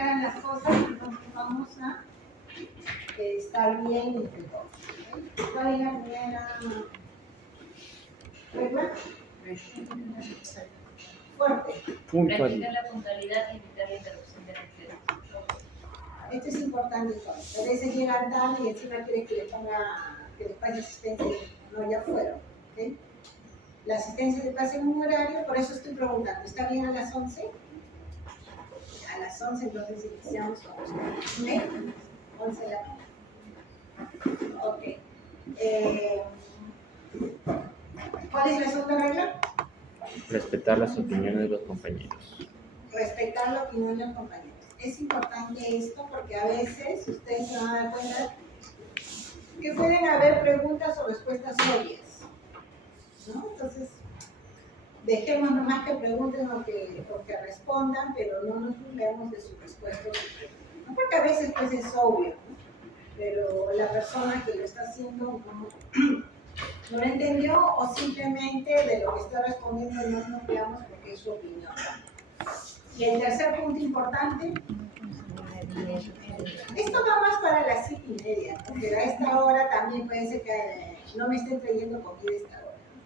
quedan las cosas, entonces vamos a estar bien entre todos. ¿Okay? ¿Cuál es la primera regla? Fuerte. Practicar la puntualidad y evitar la interrupción de las clases. Esto es importante entonces. A veces llegan tarde y encima quiere que les pase asistencia. No, ya fueron. ¿Okay? La asistencia se pasa en un horario, por eso estoy preguntando. ¿Está bien a las 11? A las 11 entonces iniciamos con ustedes. ¿Ok? 11 de la mañana. Ok. ¿Cuál es la segunda regla? Respetar las opiniones de los compañeros. Respetar la opinión de los compañeros. Es importante esto porque a veces ustedes se van a dar cuenta que pueden haber preguntas o respuestas obvias, ¿no? Entonces, dejemos nomás que pregunten o que respondan, pero no nos burlemos de su respuesta. ¿No? Porque a veces pues es obvio, ¿no? Pero la persona que lo está haciendo no lo entendió o simplemente de lo que está respondiendo no nos veamos porque es su opinión. Y el tercer punto importante, esto va más para las 7:30, ¿no? Pero a esta hora también puede ser que no me estén trayendo comida a esta hora, ¿no?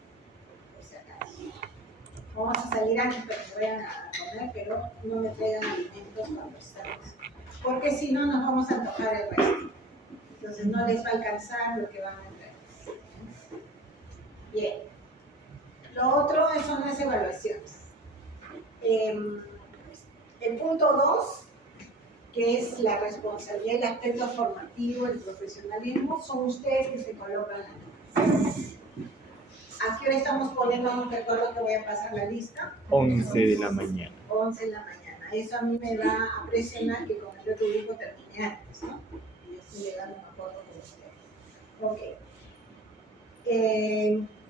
Por si acaso. Vamos a salir antes para que vayan a comer, pero no me traigan alimentos cuando estamos, porque si no nos vamos a antojar el resto. Entonces no les va a alcanzar lo que van a traer. Bien. Lo otro son las evaluaciones. El punto 2, que es la responsabilidad, el aspecto formativo, el profesionalismo, son ustedes que se colocan la lista. ¿A qué hora estamos poniendo un recuerdo que voy a pasar la lista? 11 de la mañana. 11 de la mañana. Eso a mí me va a presionar que con el otro grupo termine antes, ¿no? Y yo estoy llegando a un acuerdo con ustedes. Ok.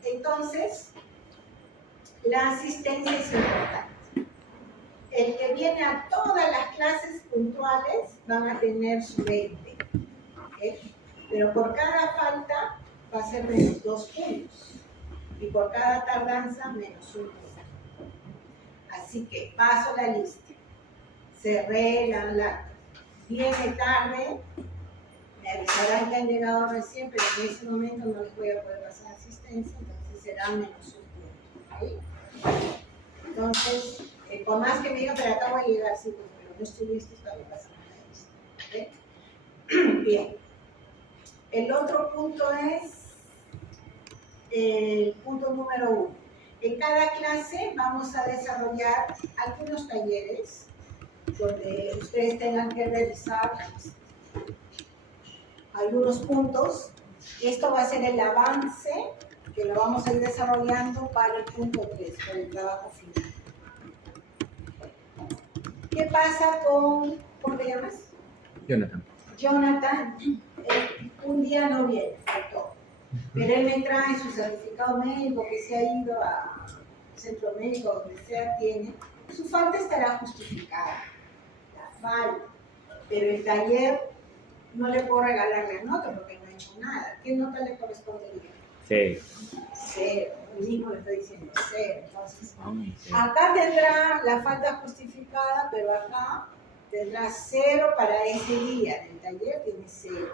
Entonces, la asistencia es importante. El que viene a todas las clases puntuales van a tener su 20. ¿Okay? Pero por cada falta va a ser menos 2 puntos. Y por cada tardanza, menos 1 punto. Así que paso la lista. Cerré la viene tarde, me avisarán que han llegado recién, pero en ese momento no les voy a poder pasar asistencia, entonces será menos 1 punto. ¿Okay? Entonces, por más que me digan, pero acabo de llegar, sí, pues, pero no estoy listo para pasar la lista. ¿Okay? Bien. El otro punto es el punto número 1. En cada clase vamos a desarrollar algunos talleres donde ustedes tengan que revisar algunos puntos. Esto va a ser el avance que lo vamos a ir desarrollando para el punto 3, para el trabajo final. ¿Qué pasa con, ¿cómo te llamas? Jonathan. Jonathan, un día no viene, faltó. Pero él me trae su certificado médico que se ha ido a centro médico, donde sea, tiene. Su falta estará justificada, la falta. Pero el taller no le puedo regalar la nota porque no ha hecho nada. ¿Qué nota le correspondería? 6. 0. El mismo le estoy diciendo 0. Entonces, acá tendrá la falta justificada, pero acá tendrá 0 para ese día. En el taller tiene 0.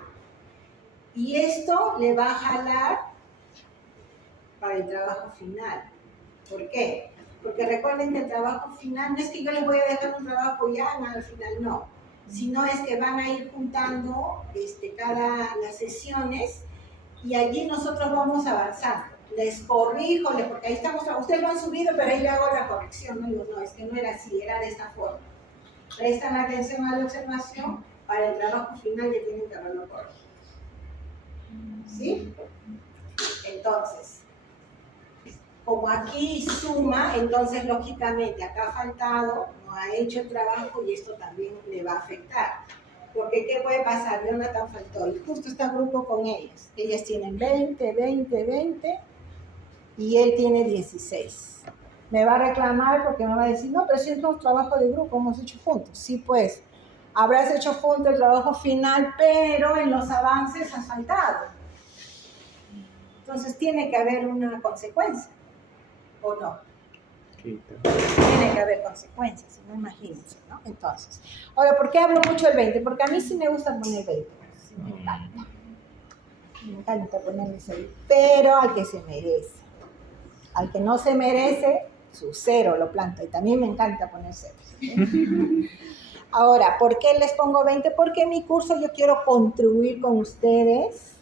Y esto le va a jalar para el trabajo final. ¿Por qué? Porque recuerden que el trabajo final no es que yo les voy a dejar un trabajo ya al final, no. Sino es que van a ir juntando las sesiones y allí nosotros vamos avanzando. Les corrijo, porque ahí estamos, ustedes lo han subido, pero ahí le hago la corrección. No digo, no, es que no era así, era de esta forma. Prestan atención a la observación, para el trabajo final ya tienen que haberlo corregido. ¿Sí? Entonces, como aquí suma, entonces lógicamente acá ha faltado, no ha hecho el trabajo y esto también le va a afectar. Porque ¿qué puede pasar? Jonathan faltó y justo está grupo con ellas. Ellas tienen 20, 20, 20 y él tiene 16. Me va a reclamar porque me va a decir, no, pero si es un trabajo de grupo, hemos hecho juntos. Sí, pues, habrás hecho juntos el trabajo final, pero en los avances has faltado. Entonces tiene que haber una consecuencia, ¿o no? Quita. Tiene que haber consecuencias, no imagínense, ¿no? Entonces, ahora, ¿por qué hablo mucho del 20? Porque a mí sí me gusta poner 20, sí me encanta. Me encanta ponerles ahí, pero al que se merece. Al que no se merece, su cero lo planto. Y también me encanta poner ceros. ¿Sí? Ahora, ¿por qué les pongo 20? Porque en mi curso yo quiero contribuir con ustedes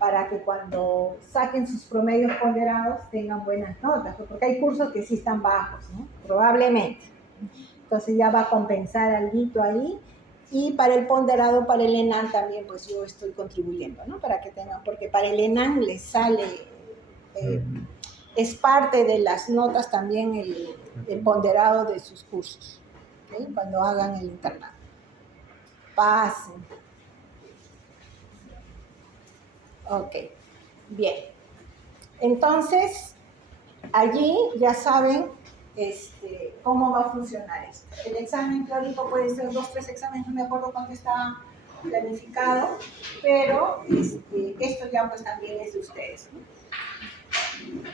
para que cuando saquen sus promedios ponderados tengan buenas notas. Porque hay cursos que sí están bajos, ¿no? Probablemente. Entonces ya va a compensar algo ahí. Y para el ponderado, para el ENAN también, pues yo estoy contribuyendo, ¿no? Para que tengan, porque para el ENAN les sale, es parte de las notas también el ponderado de sus cursos, ¿okay? Cuando hagan el internado. Pasen. Ok, bien. Entonces, allí ya saben cómo va a funcionar esto. El examen teórico puede ser 2, 3 exámenes, no me acuerdo cuánto está planificado, pero esto ya pues también es de ustedes, ¿no?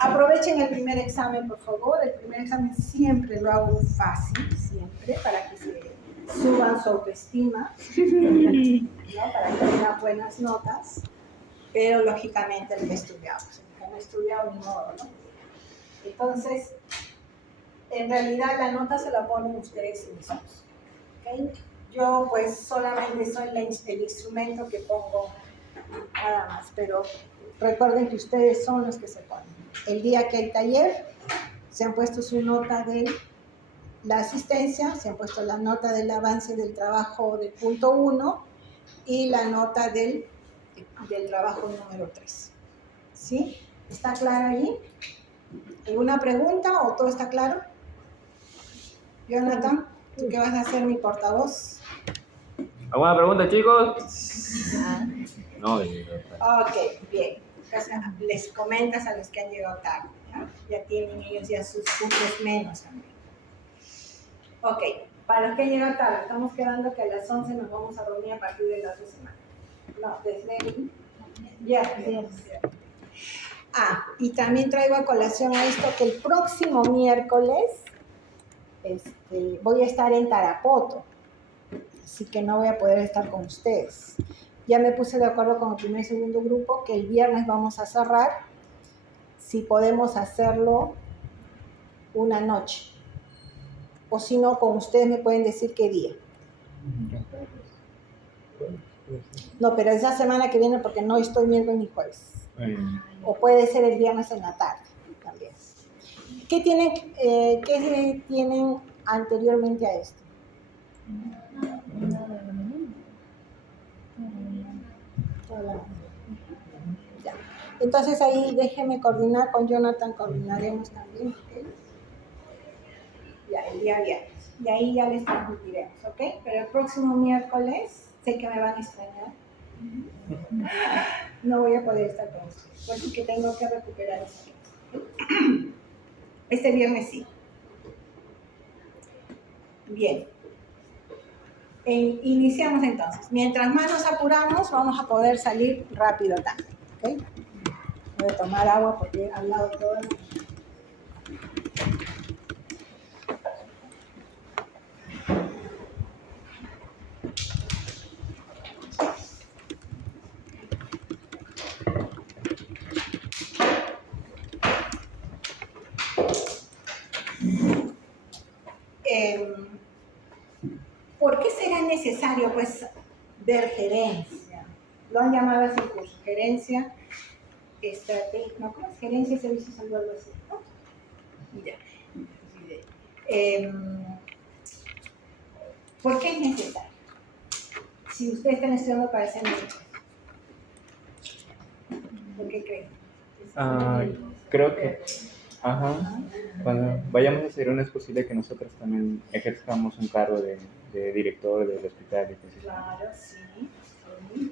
Aprovechen el primer examen, por favor. El primer examen siempre lo hago fácil, siempre, para que se suban su autoestima, ¿no? Para que tengan buenas notas, pero lógicamente el que estudiamos, el que no ha estudiado ni modo, ¿no? Entonces, en realidad la nota se la ponen ustedes mismos, ¿okay? Yo pues solamente soy el instrumento que pongo, nada más, pero recuerden que ustedes son los que se ponen. El día que hay taller, se han puesto su nota de la asistencia, se han puesto la nota del avance del trabajo del punto 1 y la nota del trabajo número 3. ¿Sí? ¿Está claro ahí? ¿Alguna pregunta o todo está claro? Jonathan, ¿tú qué vas a hacer, mi portavoz? ¿Alguna pregunta, chicos? No, Ok, bien. Entonces, les comentas a los que han llegado tarde, ¿no? Ya tienen ellos ya sus puntos menos también. Ok, para los que han llegado tarde, estamos quedando que a las 11 nos vamos a reunir a partir de la otra semana. No, desde el viernes. Y también traigo a colación a esto que el próximo miércoles voy a estar en Tarapoto, así que no voy a poder estar con ustedes. Ya me puse de acuerdo con el primer y segundo grupo que el viernes vamos a cerrar, si podemos hacerlo una noche. O si no, con ustedes me pueden decir qué día. No, pero es la semana que viene porque no estoy miércoles ni jueves. O puede ser el viernes en la tarde también. ¿Qué tienen anteriormente a esto? Ya. Entonces ahí déjenme coordinar con Jonathan, coordinaremos también, ¿ok? Ya, el día viernes. Y ahí ya les transmitiremos, ¿ok? Pero el próximo miércoles, sé que me van a extrañar. No voy a poder estar con ustedes, pues que tengo que recuperar eso. Este viernes sí. Bien. Iniciamos entonces. Mientras más nos apuramos, vamos a poder salir rápido también, ¿ok? Voy a tomar agua porque he hablado todo el mundo. ¿Por qué será necesario, pues, ver gerencia? Lo han llamado así el curso, gerencia, estrategia, ¿no? ¿Cómo es? Gerencia y servicios, algo así, ¿no? Ya. ¿Por qué es necesario? Si ustedes están estudiando para ser médicos, ¿por qué creen? Creo que cuando vayamos a hacer uno es posible que nosotros también ejerzamos un cargo de director del hospital. Claro, sí,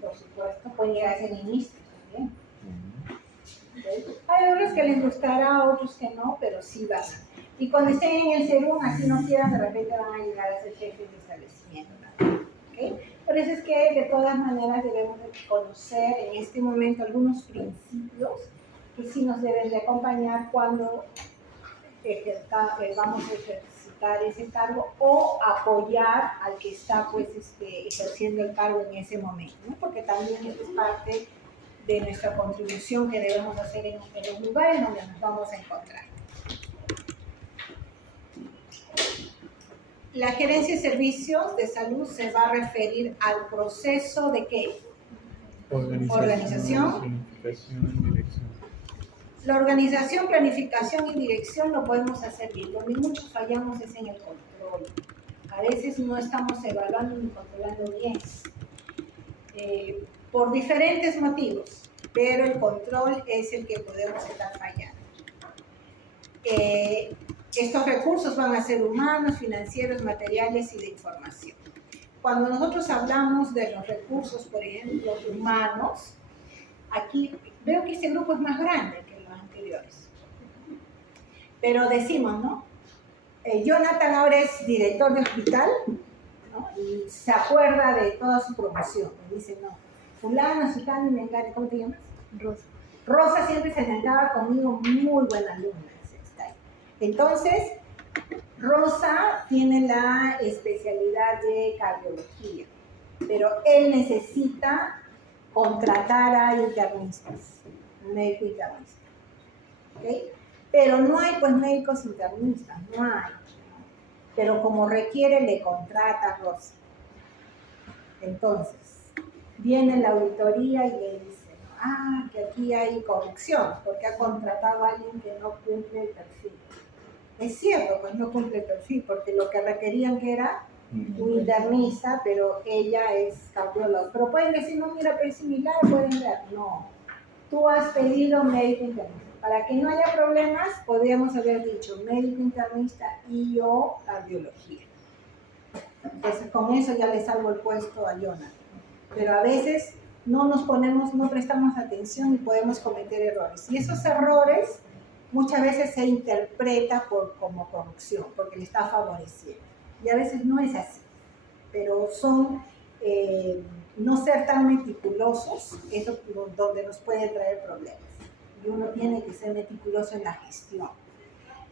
por supuesto. Pueden llegar a ser ministros también. ¿Okay? Hay unos que les gustará, otros que no, pero sí van. Y cuando estén en el CERUM, así no quieran, de repente van a llegar a ser jefes de establecimiento también. ¿Okay? Por eso es que de todas maneras debemos de conocer en este momento algunos principios que sí nos deben de acompañar cuando vamos a ejercitar ese cargo o apoyar al que está pues ejerciendo el cargo en ese momento, ¿no? Porque también esto es parte de nuestra contribución que debemos hacer en los lugares donde nos vamos a encontrar. La gerencia de servicios de salud se va a referir al proceso de ¿qué? Organización. Planificación, dirección. La organización, planificación y dirección lo podemos hacer bien. Donde muchos fallamos es en el control. A veces no estamos evaluando ni controlando bien. Por diferentes motivos, pero el control es el que podemos estar fallando. Estos recursos van a ser humanos, financieros, materiales y de información. Cuando nosotros hablamos de los recursos, por ejemplo, humanos, aquí veo que este grupo es más grande que los anteriores. Pero decimos, ¿no? Jonathan ahora es director de hospital, ¿no? Y se acuerda de toda su promoción. Y dice, no, fulano, sutano, me encanta. ¿Cómo te llamas? Rosa. Rosa siempre se sentaba conmigo, muy buena alumna. Entonces, Rosa tiene la especialidad de cardiología, pero él necesita contratar a internistas, un médico internista. ¿Okay? Pero no hay pues médicos internistas, no hay. Pero como requiere, le contrata a Rosa. Entonces, viene la auditoría y le dice, que aquí hay corrupción, porque ha contratado a alguien que no cumple el perfil. Es cierto, pues no cumple el perfil, porque lo que requerían que era un internista, pero ella es cardióloga. Pero pueden decir, no, mira, pero es similar, pueden ver. No, tú has pedido médico internista. Para que no haya problemas, podríamos haber dicho médico internista y o cardiología. Entonces, con eso ya le salvo el puesto a Jonathan. Pero a veces no prestamos atención y podemos cometer errores. Y esos errores muchas veces se interpreta como corrupción, porque le está favoreciendo. Y a veces no es así. Pero son no ser tan meticulosos, eso donde nos puede traer problemas. Y uno tiene que ser meticuloso en la gestión.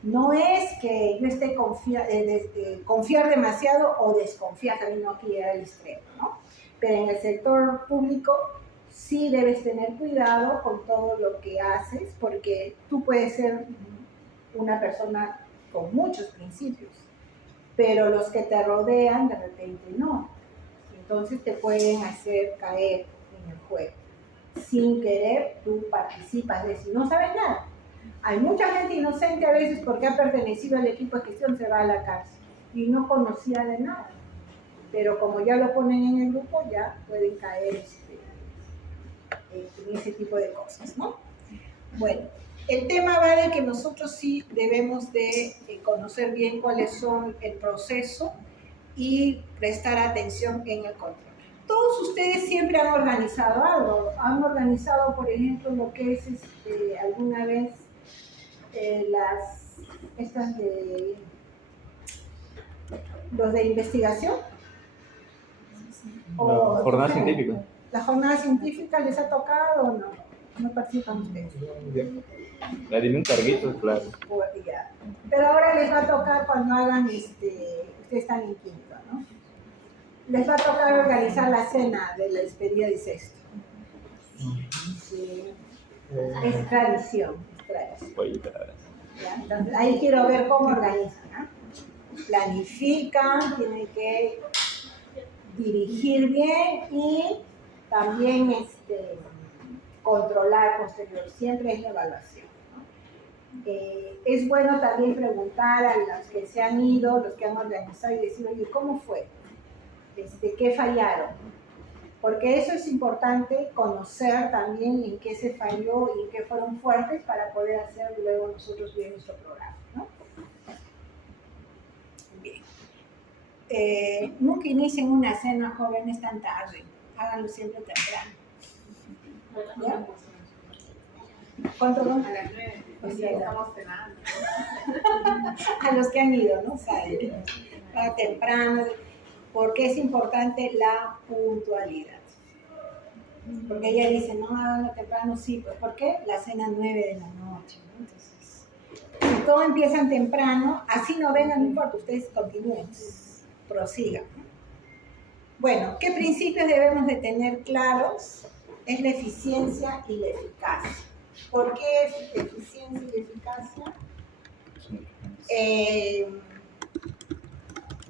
No es que yo esté confiar demasiado o desconfiar, también no aquí era el extremo, ¿no? Pero en el sector público sí debes tener cuidado con todo lo que haces, porque tú puedes ser una persona con muchos principios, pero los que te rodean de repente no. Entonces te pueden hacer caer en el juego. Sin querer, tú participas de eso y no sabes nada. Hay mucha gente inocente a veces porque ha pertenecido al equipo de gestión, se va a la cárcel y no conocía de nada. Pero como ya lo ponen en el grupo, ya pueden caer en ese tipo de cosas, ¿no? Bueno, el tema va de que nosotros sí debemos de conocer bien cuáles son el proceso y prestar atención en el control. Todos ustedes siempre han organizado algo. Han organizado, por ejemplo, lo que es alguna vez los de investigación. La jornada científica. ¿La jornada científica les ha tocado o no? ¿No participan ustedes? La di un carguito, claro. Pero ahora les va a tocar cuando hagan, ustedes están en quinto, ¿no? Les va a tocar organizar la cena de la despedida de sexto. Sí. Es tradición. ¿Ya? Entonces, ahí quiero ver cómo organizan, ¿no? Planifican, tienen que dirigir bien y también controlar posterior. Siempre es la evaluación, ¿no? Es bueno también preguntar a los que se han ido, los que han organizado y decir, oye, ¿cómo fue? ¿Qué fallaron? Porque eso es importante, conocer también en qué se falló y en qué fueron fuertes para poder hacer luego nosotros bien nuestro programa, ¿no? Bien. Nunca inicien una cena, jóvenes, tan tarde. Háganlo siempre temprano. ¿Ya? ¿Cuánto van? A las 9, pues ya estamos cenando. A los que han ido, ¿no? Saben. Para temprano, porque es importante la puntualidad. Porque ella dice, no, háganlo temprano, sí, pues ¿por qué? La cena 9 de la noche, ¿no? Entonces, si todo empiezan temprano, así no vengan, no importa, ustedes continúen, prosigan. Bueno, ¿qué principios debemos de tener claros? Es la eficiencia y la eficacia. ¿Por qué eficiencia y eficacia?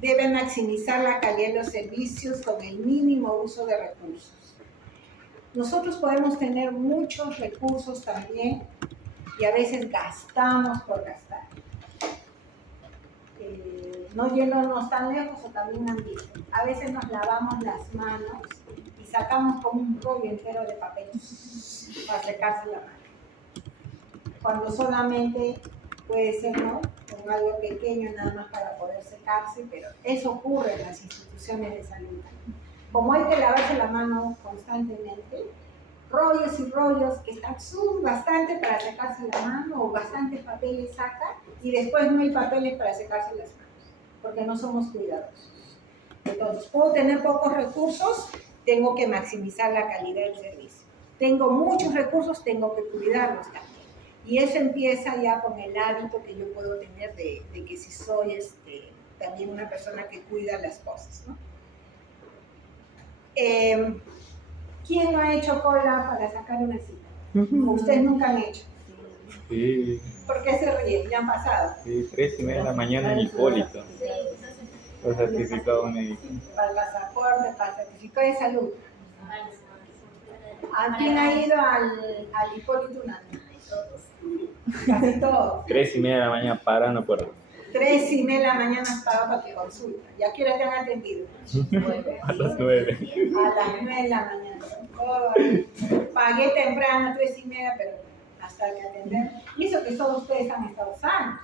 Deben maximizar la calidad de los servicios con el mínimo uso de recursos. Nosotros podemos tener muchos recursos también y a veces gastamos por gastar. No yéndonos tan lejos, o también han visto, a veces nos lavamos las manos y sacamos como un rollo entero de papel para secarse la mano, cuando solamente puede ser, ¿no?, con algo pequeño nada más para poder secarse, pero eso ocurre en las instituciones de salud. Como hay que lavarse la mano constantemente, rollos y rollos que están bastante para secarse la mano, o bastantes papeles saca y después no hay papeles para secarse las manos, porque no somos cuidadosos. Entonces, puedo tener pocos recursos, tengo que maximizar la calidad del servicio. Tengo muchos recursos, tengo que cuidarlos también. Y eso empieza ya con el hábito que yo puedo tener de que si soy también una persona que cuida las cosas, ¿no? ¿Quién no ha hecho cola para sacar una cita? Ustedes nunca han hecho. Sí. ¿Por qué se ríen? ¿Ya han pasado? Sí, 3:30 de la mañana en Hipólito. Los certificados médicos. Para el pasaporte, para el certificado de salud. ¿Quién ha ido al Hipólito un año? Casi todos. 3:30 de la mañana para, no puedo. 3:30 de la mañana has pagado para que consulta. ¿Y a qué hora te han atendido? A las 9. A las 9 de la mañana. Oh, pagué temprano, 3:30, pero hasta que atender. Y eso que todos ustedes han estado sanos.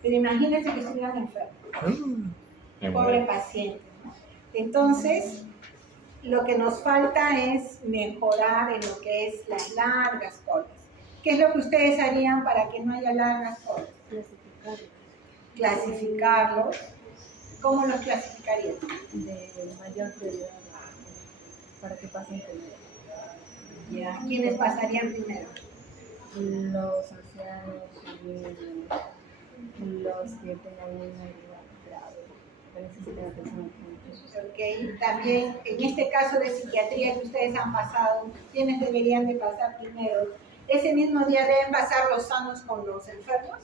Pero imagínense que estuvieran enfermos. Pobre paciente, ¿no? Entonces, lo que nos falta es mejorar en lo que es las largas colas. ¿Qué es lo que ustedes harían para que no haya largas colas? Clasificarlos. ¿Cómo los clasificarían? De mayor prioridad para que pasen primero. Ya. ¿Quiénes pasarían primero? Los ancianos, los que tengan una herida grave, que necesitan atención urgente. Okay. También, en este caso de psiquiatría que ustedes han pasado, ¿quiénes deberían de pasar primero? ¿Ese mismo día deben pasar los sanos con los enfermos?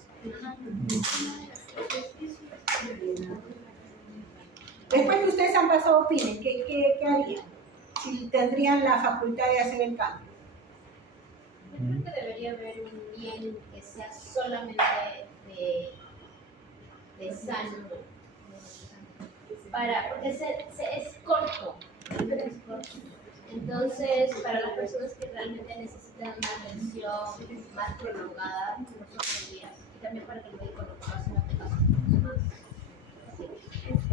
Después que ustedes han pasado, opinen, ¿qué harían? Si tendrían la facultad de hacer el cambio. Yo creo que debería haber un bien que sea solamente de sano, porque es corto. Entonces, para las personas que realmente necesitan una atención más prolongada, no son días. Y también para que el médico no pase una más.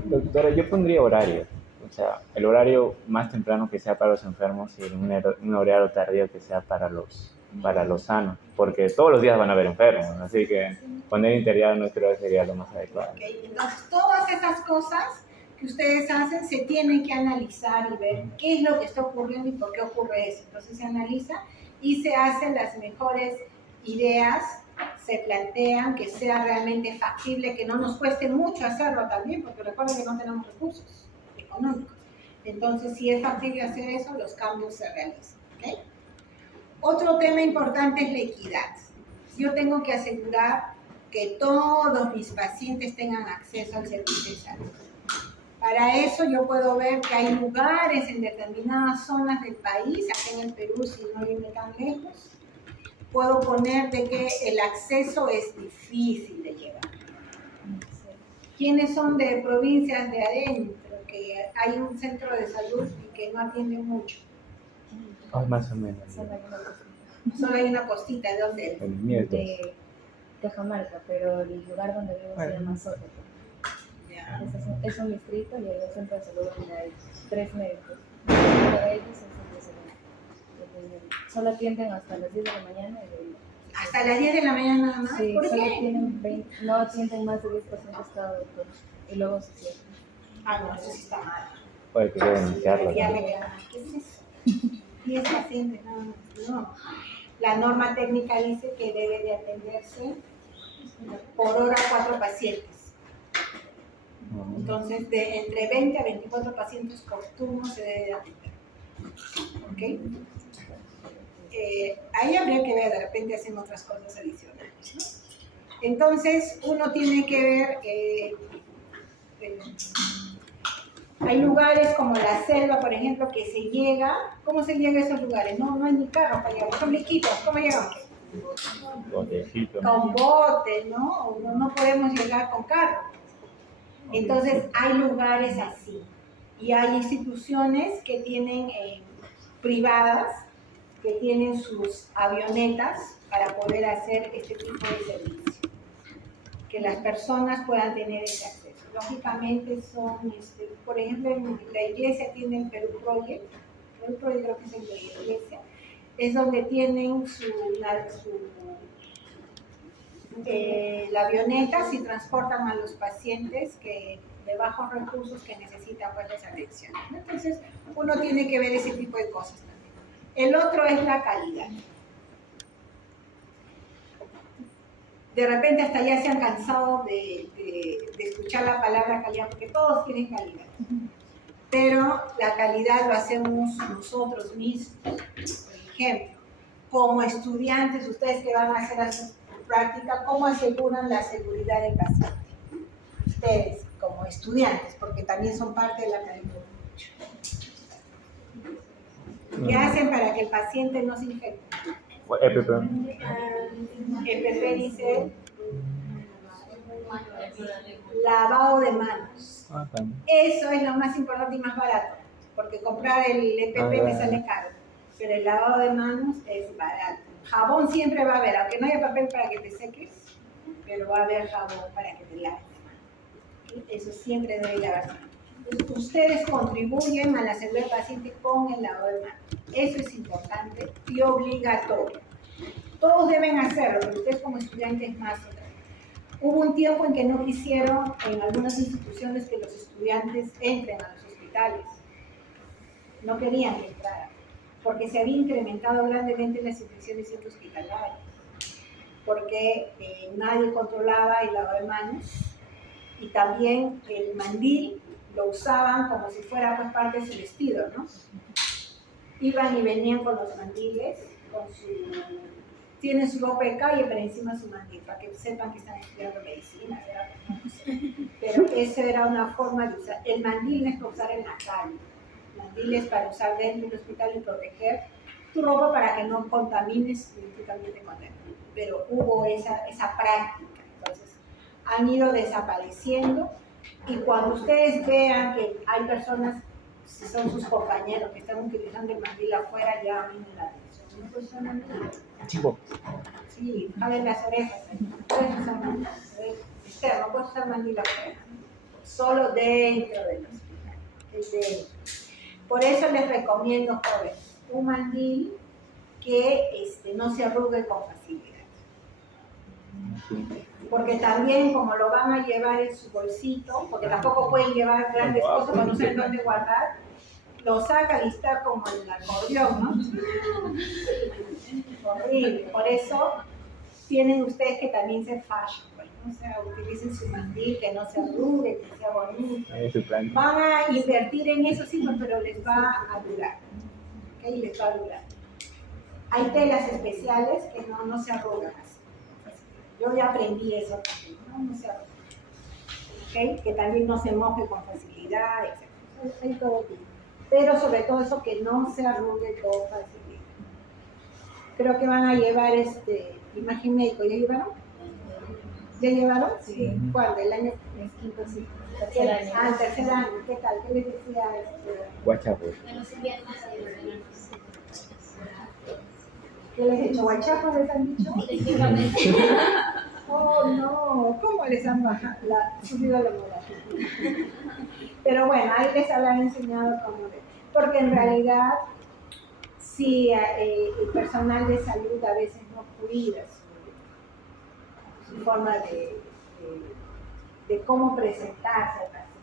Doctora, yo pondría horario. O sea, el horario más temprano que sea para los enfermos y un horario tardío que sea para los sanos, porque todos los días van a haber enfermos, así que poner interior no creo que sería lo más adecuado. Okay. Entonces, todas esas cosas que ustedes hacen se tienen que analizar y ver qué es lo que está ocurriendo y por qué ocurre eso. Entonces se analiza y se hacen las mejores ideas, se plantean que sea realmente factible, que no nos cueste mucho hacerlo también, porque recuerden que no tenemos recursos económicos. Entonces, si es factible hacer eso, los cambios se realizan. ¿Okay? Otro tema importante es la equidad. Yo tengo que asegurar que todos mis pacientes tengan acceso al servicio de salud. Para eso yo puedo ver que hay lugares en determinadas zonas del país, aquí en el Perú, si no irme tan lejos, puedo poner de que el acceso es difícil de llevar. ¿Quiénes son de provincias de adentro, que hay un centro de salud y que no atiende mucho? Más o menos. Solo hay una postita, ¿de dónde? El mío De Cajamarca, pero el lugar donde vivo se llama Soto. Es un distrito y hay un centro de salud donde hay 3 médicos. Uno de ellos es el de salud. Solo atienden hasta las 10 de la mañana y ¿Hasta las 10 de la mañana nada más? sí, ¿Por solo qué? no atienden más de 10 pacientes cada doctor y luego se cierran. Ah, no, eso sí está mal. Puede que denunciarlo. Ya ¿no? me queda, ¿qué es eso? 10 pacientes nada más. No. La norma técnica dice que debe de atenderse por hora 4 pacientes. Entonces, entre 20 a 24 pacientes por turno se debe de atender. ¿Ok? Ahí habría que ver, de repente hacen otras cosas adicionales, ¿no? Entonces, uno tiene que ver, hay lugares como la selva, por ejemplo, que se llega. ¿Cómo se llega a esos lugares? No hay ni carro para llegar, son liquitos, ¿cómo llegamos? Botecito. Con bote, ¿no? No podemos llegar con carro. Entonces, hay lugares así. Y hay instituciones que tienen, privadas, que tienen sus avionetas para poder hacer este tipo de servicio. Que las personas puedan tener ese acceso. Lógicamente son, por ejemplo, en la iglesia tiene el Perú Project creo que es el de la iglesia, es donde tienen la avioneta si transportan a los pacientes de bajos recursos que necesitan pues esa atención. Entonces, uno tiene que ver ese tipo de cosas también. El otro es la calidad. De repente hasta ya se han cansado de escuchar la palabra calidad, porque todos tienen calidad. Pero la calidad lo hacemos nosotros mismos. Por ejemplo, como estudiantes, ustedes que van a hacer a su práctica, ¿cómo aseguran la seguridad del paciente? Ustedes, como estudiantes, porque también son parte de la calidad. ¿Qué hacen para que el paciente no se infecte? EPP. EPP dice lavado de manos. Eso es lo más importante y más barato, porque comprar el EPP me sale caro, pero el lavado de manos es barato. Jabón siempre va a haber, aunque no haya papel para que te seques, pero va a haber jabón para que te laves. Eso siempre debe lavarse. Entonces, ustedes contribuyen a la seguridad del paciente con el lavado de manos. Eso es importante y obligatorio. Todos deben hacerlo, pero ustedes como estudiantes más. Hubo un tiempo en que no quisieron en algunas instituciones que los estudiantes entren a los hospitales. No querían que entraran, porque se había incrementado grandemente las infecciones intrahospitalarias, porque nadie controlaba el lavado de manos y también el mandil lo usaban como si fuera pues, parte de su vestido, ¿no? Iban y venían con los mandiles, tienen su ropa de calle, pero encima su mandil, para que sepan que están estudiando medicina, ¿verdad? No sé. Pero esa era una forma de usar. El mandil no es para usar en la calle, el mandil es para usar dentro del hospital y proteger tu ropa para que no contamines y tú también te contamines. Pero hubo esa práctica, entonces han ido desapareciendo y cuando ustedes vean que hay personas, si son sus compañeros que están utilizando el mandil afuera, llamen la atención. ¿No puedes usar mandil? Chico. Sí, jalen las orejas. Puedes usar mandil. Esther, no puedes usar mandil afuera. Solo dentro del hospital. Es dentro. Por eso les recomiendo, jóvenes, un mandil que no se arrugue con facilidad. Porque también como lo van a llevar en su bolsito, porque tampoco pueden llevar grandes cosas cuando no saben dónde guardar, lo sacan y está como el acordeón, ¿no? Horrible. Por eso tienen ustedes que también ser fashion, pues, ¿no? O sea, utilicen su mandil, que no se arrugue, que sea bonito. Van a invertir en eso, sí, pero les va a durar. ¿Ok? Les va a durar. Hay telas especiales que no se arrugan así. Yo ya aprendí eso también, no se arruga. ¿Okay? Que también no se moje con facilidad, etc. Hay todo tipo. Pero sobre todo eso que no se arrugue con facilidad. Creo que van a llevar imagen médico, ¿ya llevaron? ¿Ya llevaron? Sí. ¿Cuál? ¿El año? El quinto, sí. Tercer año. Ah, el tercer año. ¿Qué tal? ¿Qué les decía? Guachapo. ¿Qué les he dicho? ¿Guachapos les han dicho? Oh, no. ¿Cómo les han subido la moral? Pero bueno, ahí les habrán enseñado cómo. Porque en realidad, si el personal de salud a veces no cuida su forma de cómo presentarse al paciente.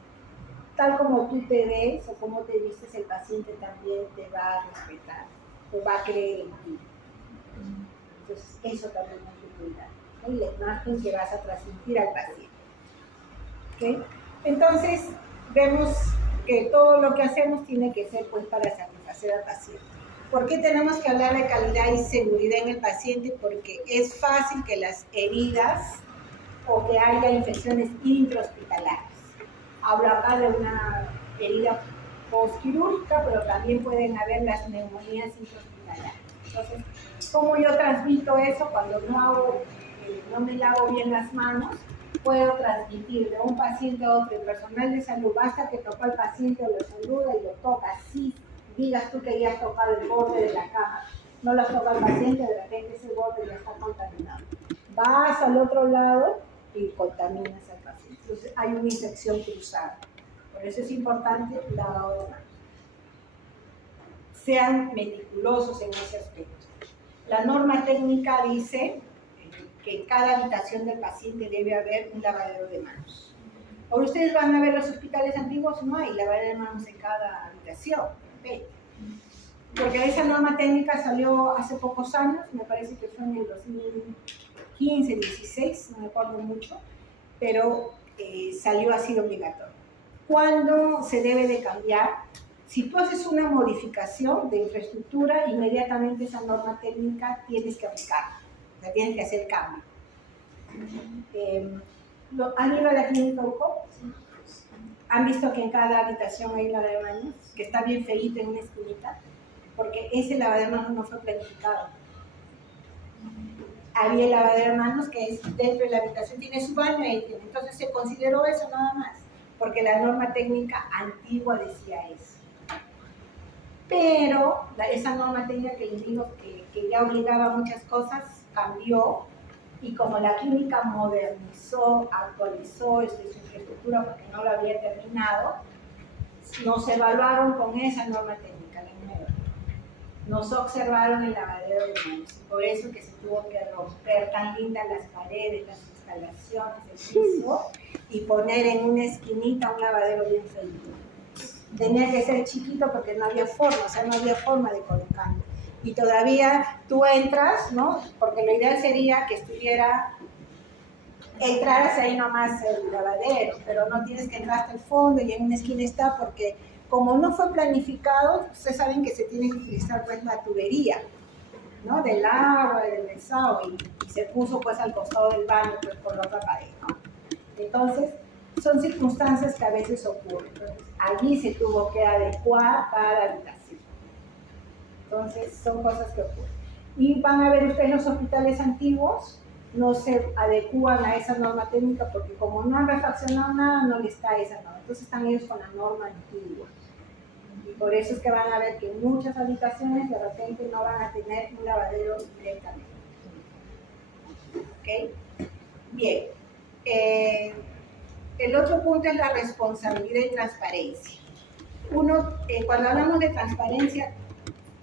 Tal como tú te ves o cómo te vistes, el paciente también te va a respetar o va a creer en ti. Entonces, eso también hay que cuidar. ¿no? Y la imagen que vas a transmitir al paciente. ¿Okay? Entonces, vemos que todo lo que hacemos tiene que ser pues para satisfacer al paciente. ¿Por qué tenemos que hablar de calidad y seguridad en el paciente? Porque es fácil que las heridas o que haya infecciones intrahospitalarias. Hablo acá de una herida postquirúrgica, pero también pueden haber las neumonías intrahospitalarias. Entonces, ¿cómo yo transmito eso cuando no me lavo bien las manos? Puedo transmitir de un paciente a otro. El personal de salud basta que toca al paciente o lo saluda y lo toca. Así digas tú que ya has tocado el borde de la cama, no lo has tocado al paciente, de repente ese borde ya está contaminado. Vas al otro lado y contaminas al paciente. Entonces hay una infección cruzada. Por eso es importante el lavado de manos. Sean meticulosos en ese aspecto. La norma técnica dice que en cada habitación del paciente debe haber un lavadero de manos. Ahora ustedes van a ver los hospitales antiguos, no hay lavadero de manos en cada habitación, porque esa norma técnica salió hace pocos años, me parece que fue en el 2015, 16, no me acuerdo mucho, pero salió así obligatorio. ¿Cuándo se debe de cambiar? Si tú haces una modificación de infraestructura, inmediatamente esa norma técnica tienes que aplicarla. O sea, tienes que hacer cambio. ¿Han ido a la clínica UCO? ¿Han visto que en cada habitación hay lavadero de manos? Que está bien feíto en una esquinita. Porque ese lavadero de manos no fue planificado. Había el lavadero de manos que es dentro de la habitación, tiene su baño ahí. Entonces se consideró eso nada más. Porque la norma técnica antigua decía eso. Pero esa norma técnica que les digo que ya obligaba a muchas cosas, cambió, y como la clínica modernizó, actualizó su infraestructura porque no lo había terminado, nos evaluaron con esa norma técnica, la nueva. Nos observaron el lavadero de manos, por eso que se tuvo que romper tan lindas las paredes, las instalaciones, el piso, y poner en una esquinita un lavadero bien feito. Tenía que ser chiquito porque no había forma, o sea, no había forma de colocarlo. Y todavía tú entras, ¿no? Porque lo ideal sería que entraras ahí nomás el lavadero, pero no tienes que entrar hasta el fondo y en una esquina está, porque como no fue planificado, ustedes saben que se tiene que utilizar pues la tubería, ¿no? Del agua, del desagüe, y se puso pues al costado del baño, pues por la otra pared, ¿no? Entonces, son circunstancias que a veces ocurren. Entonces, allí se tuvo que adecuar cada habitación. Entonces, son cosas que ocurren. Y van a ver ustedes los hospitales antiguos, no se adecúan a esa norma técnica porque como no han refaccionado nada, no les cae esa norma. Entonces están ellos con la norma antigua. Y por eso es que van a ver que en muchas habitaciones de repente no van a tener un lavadero directamente. ¿Ok? Bien. El otro punto es la responsabilidad y transparencia. Cuando hablamos de transparencia,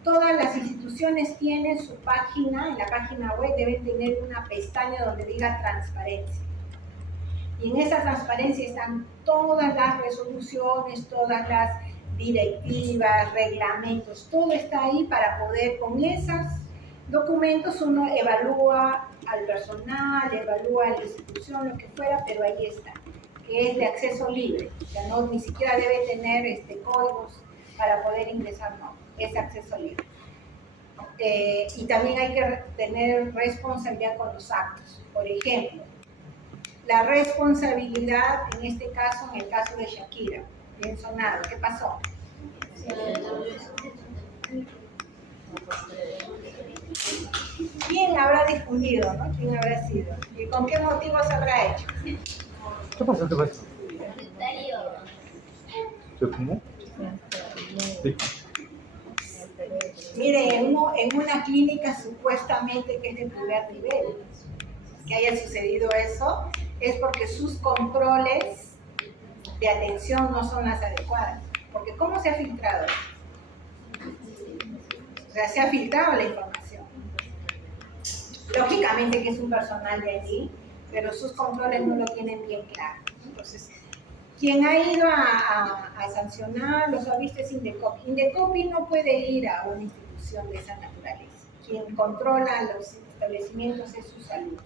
todas las instituciones tienen su página, en la página web deben tener una pestaña donde diga transparencia. Y en esa transparencia están todas las resoluciones, todas las directivas, reglamentos, todo está ahí para poder, con esos documentos uno evalúa al personal, evalúa a la institución, lo que fuera, pero ahí está, que es de acceso libre, o sea, no, ni siquiera debe tener códigos para poder ingresar, no, es acceso libre. Y también hay que tener responsabilidad con los actos. Por ejemplo, la responsabilidad en este caso, en el caso de Shakira, bien sonado, ¿qué pasó? ¿Quién habrá difundido, no? ¿Quién habrá sido? ¿Y con qué motivos habrá hecho? ¿Qué pasó? ¿Qué pasó? ¿Cómo? Sí. Mire, en una clínica supuestamente que es de primer nivel, que haya sucedido eso, es porque sus controles de atención no son las adecuadas. Porque ¿cómo se ha filtrado? O sea, se ha filtrado la información. Lógicamente que es un personal de allí, pero sus controles no lo tienen bien claro. Entonces, quien ha ido a sancionar, los ha visto es Indecopi. Indecopi no puede ir a una institución de esa naturaleza. Quien controla los establecimientos es su salud.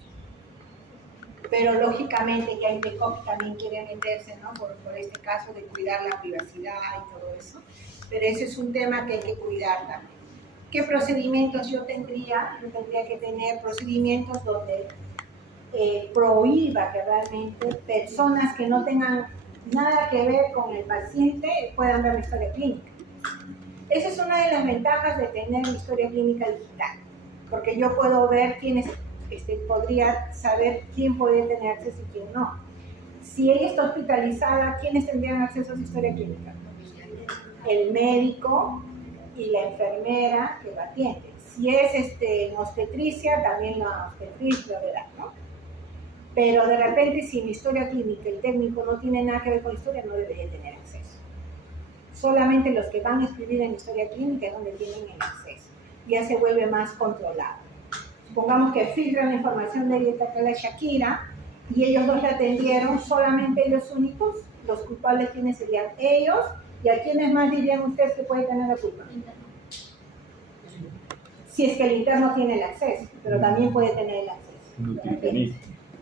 pero lógicamente que INDECOP también quiere meterse, ¿no? Por este caso de cuidar la privacidad y todo eso, pero ese es un tema que hay que cuidar también. ¿Qué procedimientos yo tendría? Yo tendría que tener procedimientos donde prohíba que realmente personas que no tengan nada que ver con el paciente puedan ver la historia clínica. Esa es una de las ventajas de tener historia clínica digital, porque yo puedo ver quiénes, podría saber quién puede tener acceso y quién no. Si ella está hospitalizada, ¿quiénes tendrían acceso a su historia clínica? El médico y la enfermera que la atiende. Si es obstetricia, también la obstetriz lo verá, ¿no? Pero de repente, si en historia clínica el técnico no tiene nada que ver con historia, no debería tener acceso. Solamente los que van a escribir en historia clínica es donde tienen el acceso. Ya se vuelve más controlado. Supongamos que filtran la información de dieta que la Shakira y ellos dos la atendieron, solamente ellos únicos, los culpables quienes serían ellos, y a quiénes más dirían ustedes que puede tener la culpa. Si es que el interno tiene el acceso, pero también puede tener el acceso.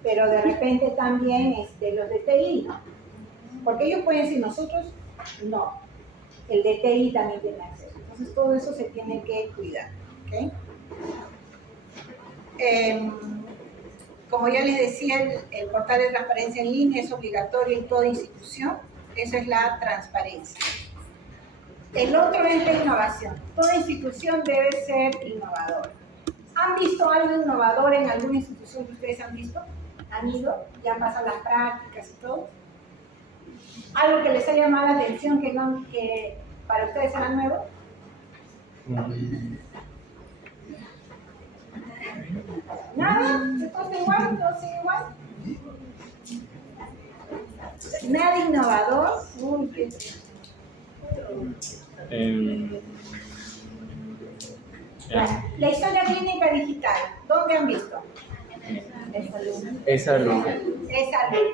Pero de repente también los de TI, ¿no? Porque ellos pueden decir, nosotros no. El de TI también tiene acceso. Entonces todo eso se tiene que cuidar. ¿Okay? Como ya les decía, el portal de transparencia en línea es obligatorio en toda institución. Esa es la transparencia. El otro es la innovación. Toda institución debe ser innovadora. ¿Han visto algo innovador en alguna institución que ustedes han visto? ¿Han ido? ¿Ya han pasado las prácticas y todo? ¿Algo que les haya llamado la atención que para ustedes era nuevo? ¿Nada? ¿Todo está igual? ¿Todo sigue igual? ¿Nada innovador? Uy, qué... La historia clínica digital, ¿dónde han visto? Es salud. Es salud.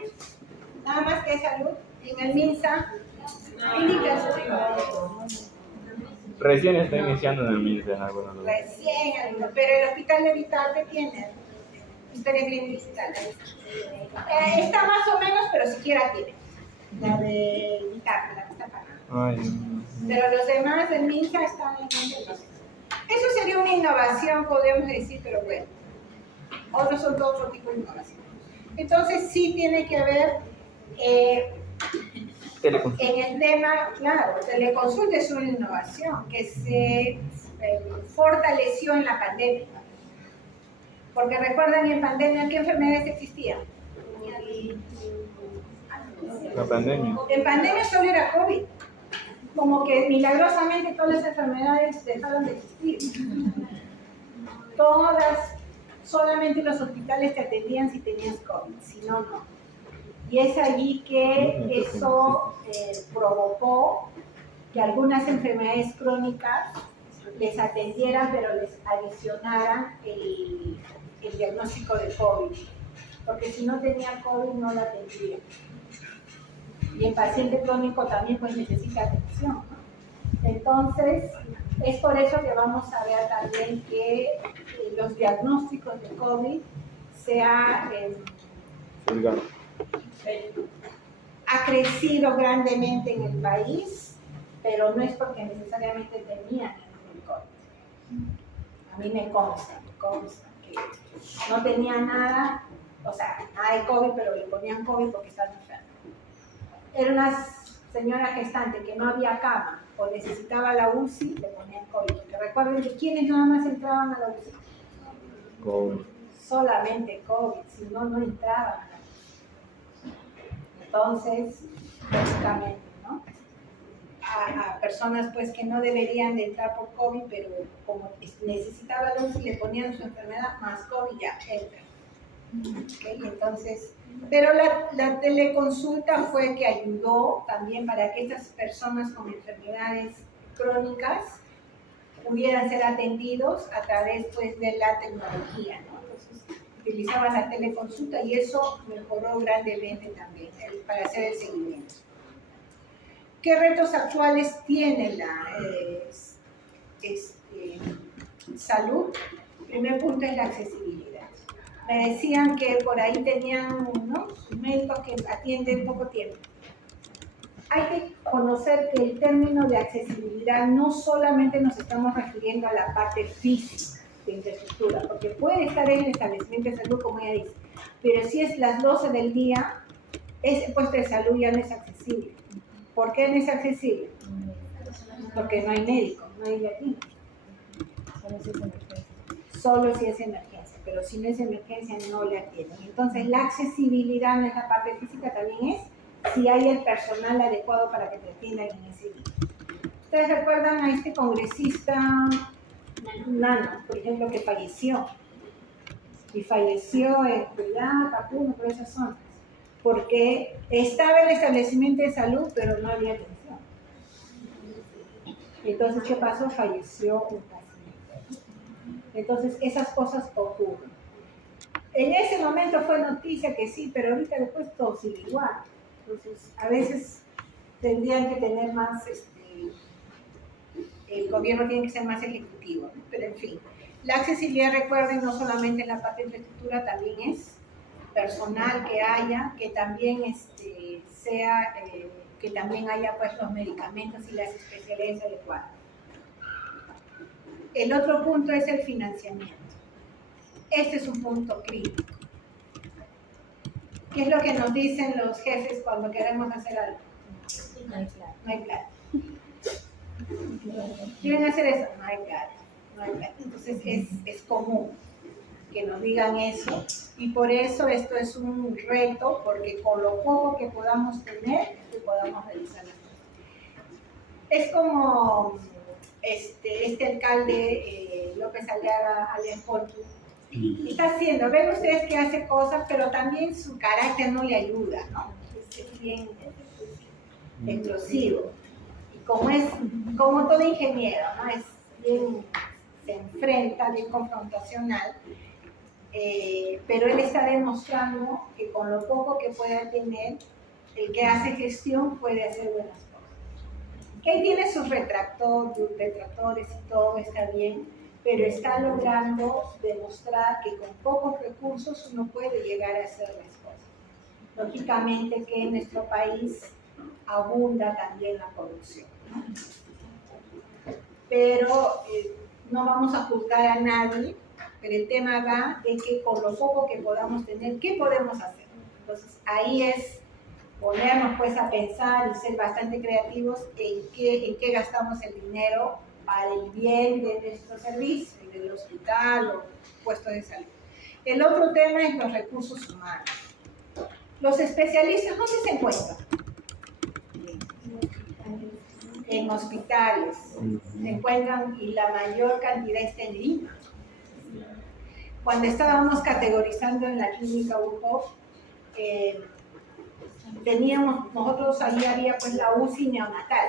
Nada más que es salud. En el MINSA, clínica Recién está iniciando en el MINSA en algunos lugares. recién, pero el hospital de Vital que tiene historia clínica digital. Está más o menos, pero siquiera tiene. La de Vital, la que está pagando. Pero los demás del MINSA están en ese proceso. Eso sería una innovación, podríamos decir, pero bueno. Otros son otro tipo de innovación. Entonces sí tiene que haber en el tema, claro, teleconsulta es una innovación que se fortaleció en la pandemia. Porque recuerdan en pandemia qué enfermedades existían. La pandemia. En pandemia solo era COVID. Como que milagrosamente todas las enfermedades dejaron de existir. Todas, solamente los hospitales te atendían si tenías COVID, si no, no. Y es allí que eso provocó que algunas enfermedades crónicas les atendieran, pero les adicionaran el diagnóstico de COVID. Porque si no tenía COVID, no la atendían. Y el paciente crónico también pues necesita atención, ¿no? Entonces, es por eso que vamos a ver también que los diagnósticos de COVID ha crecido grandemente en el país, pero no es porque necesariamente tenían el COVID. A mí me consta que no tenía nada, o sea, nada de COVID, pero le ponían COVID porque estaban enfermos. Era una señora gestante que no había cama o necesitaba la UCI, le ponían COVID. Porque recuerden que ¿quiénes nada más entraban a la UCI? COVID. Solamente COVID, si no, no entraban a la UCI. Entonces, básicamente, ¿no? A personas pues que no deberían de entrar por COVID, pero como necesitaba la UCI, le ponían su enfermedad más COVID, ya entra. Okay, entonces, pero la teleconsulta fue que ayudó también para que estas personas con enfermedades crónicas pudieran ser atendidos a través pues, de la tecnología, ¿no? Entonces, utilizaban la teleconsulta y eso mejoró grandemente también para hacer el seguimiento. ¿Qué retos actuales tiene la salud? El primer punto es la accesibilidad. Me decían que por ahí tenían, ¿no?, médicos que atienden poco tiempo. Hay que conocer que el término de accesibilidad no solamente nos estamos refiriendo a la parte física de infraestructura, porque puede estar en el establecimiento de salud, como ella dice, pero si es las 12 del día, ese puesto de salud ya no es accesible. ¿Por qué no es accesible? Porque no hay médico, no hay latino. Solo si es emergencia, pero si no es emergencia no le atienden. Entonces la accesibilidad no es la parte física, también es si hay el personal adecuado para que te atiendan en ese día. ¿Ustedes recuerdan a este congresista Nano, por ejemplo, que falleció? Y falleció en Cuidado, Capuno, por esas zonas, porque estaba en el establecimiento de salud, pero no había atención. Entonces, ¿qué pasó? Falleció un paciente. Entonces, esas cosas ocurren. En ese momento fue noticia que sí, pero ahorita después todo sigue igual. Entonces, a veces tendrían que tener más, el gobierno tiene que ser más ejecutivo, ¿no? Pero en fin, la accesibilidad, recuerden, no solamente en la parte de infraestructura, también es personal que haya, que también que también haya pues los medicamentos y las especialidades adecuadas. El otro punto es el financiamiento. Este es un punto crítico. ¿Qué es lo que nos dicen los jefes cuando queremos hacer algo? No hay plata. No hay plata. ¿Quieren hacer eso? No hay plata. No hay plata. Entonces es común que nos digan eso, y por eso esto es un reto, porque con lo poco que podamos tener, que podamos realizar las cosas. Es como este alcalde López Aliaga Portu, está haciendo, ven ustedes que hace cosas, pero también su carácter no le ayuda, ¿no? Es bien explosivo, y como todo ingeniero, ¿no? Es bien, se enfrenta, bien confrontacional. Pero él está demostrando que con lo poco que pueda tener, el que hace gestión puede hacer buenas cosas. Que él tiene sus retractores y todo está bien, pero está logrando demostrar que con pocos recursos uno puede llegar a hacer las cosas. Lógicamente que en nuestro país abunda también la corrupción, ¿no? Pero no vamos a juzgar a nadie. Pero el tema va de que con lo poco que podamos tener, ¿qué podemos hacer? Entonces ahí es ponernos pues a pensar y ser bastante creativos en qué gastamos el dinero para el bien de nuestro servicio, del hospital o puesto de salud. El otro tema es los recursos humanos. Los especialistas, ¿dónde se encuentran? En hospitales. Se encuentran, y la mayor cantidad está en Lima. Cuando estábamos categorizando en la clínica UPO, nosotros ahí había pues la UCI neonatal,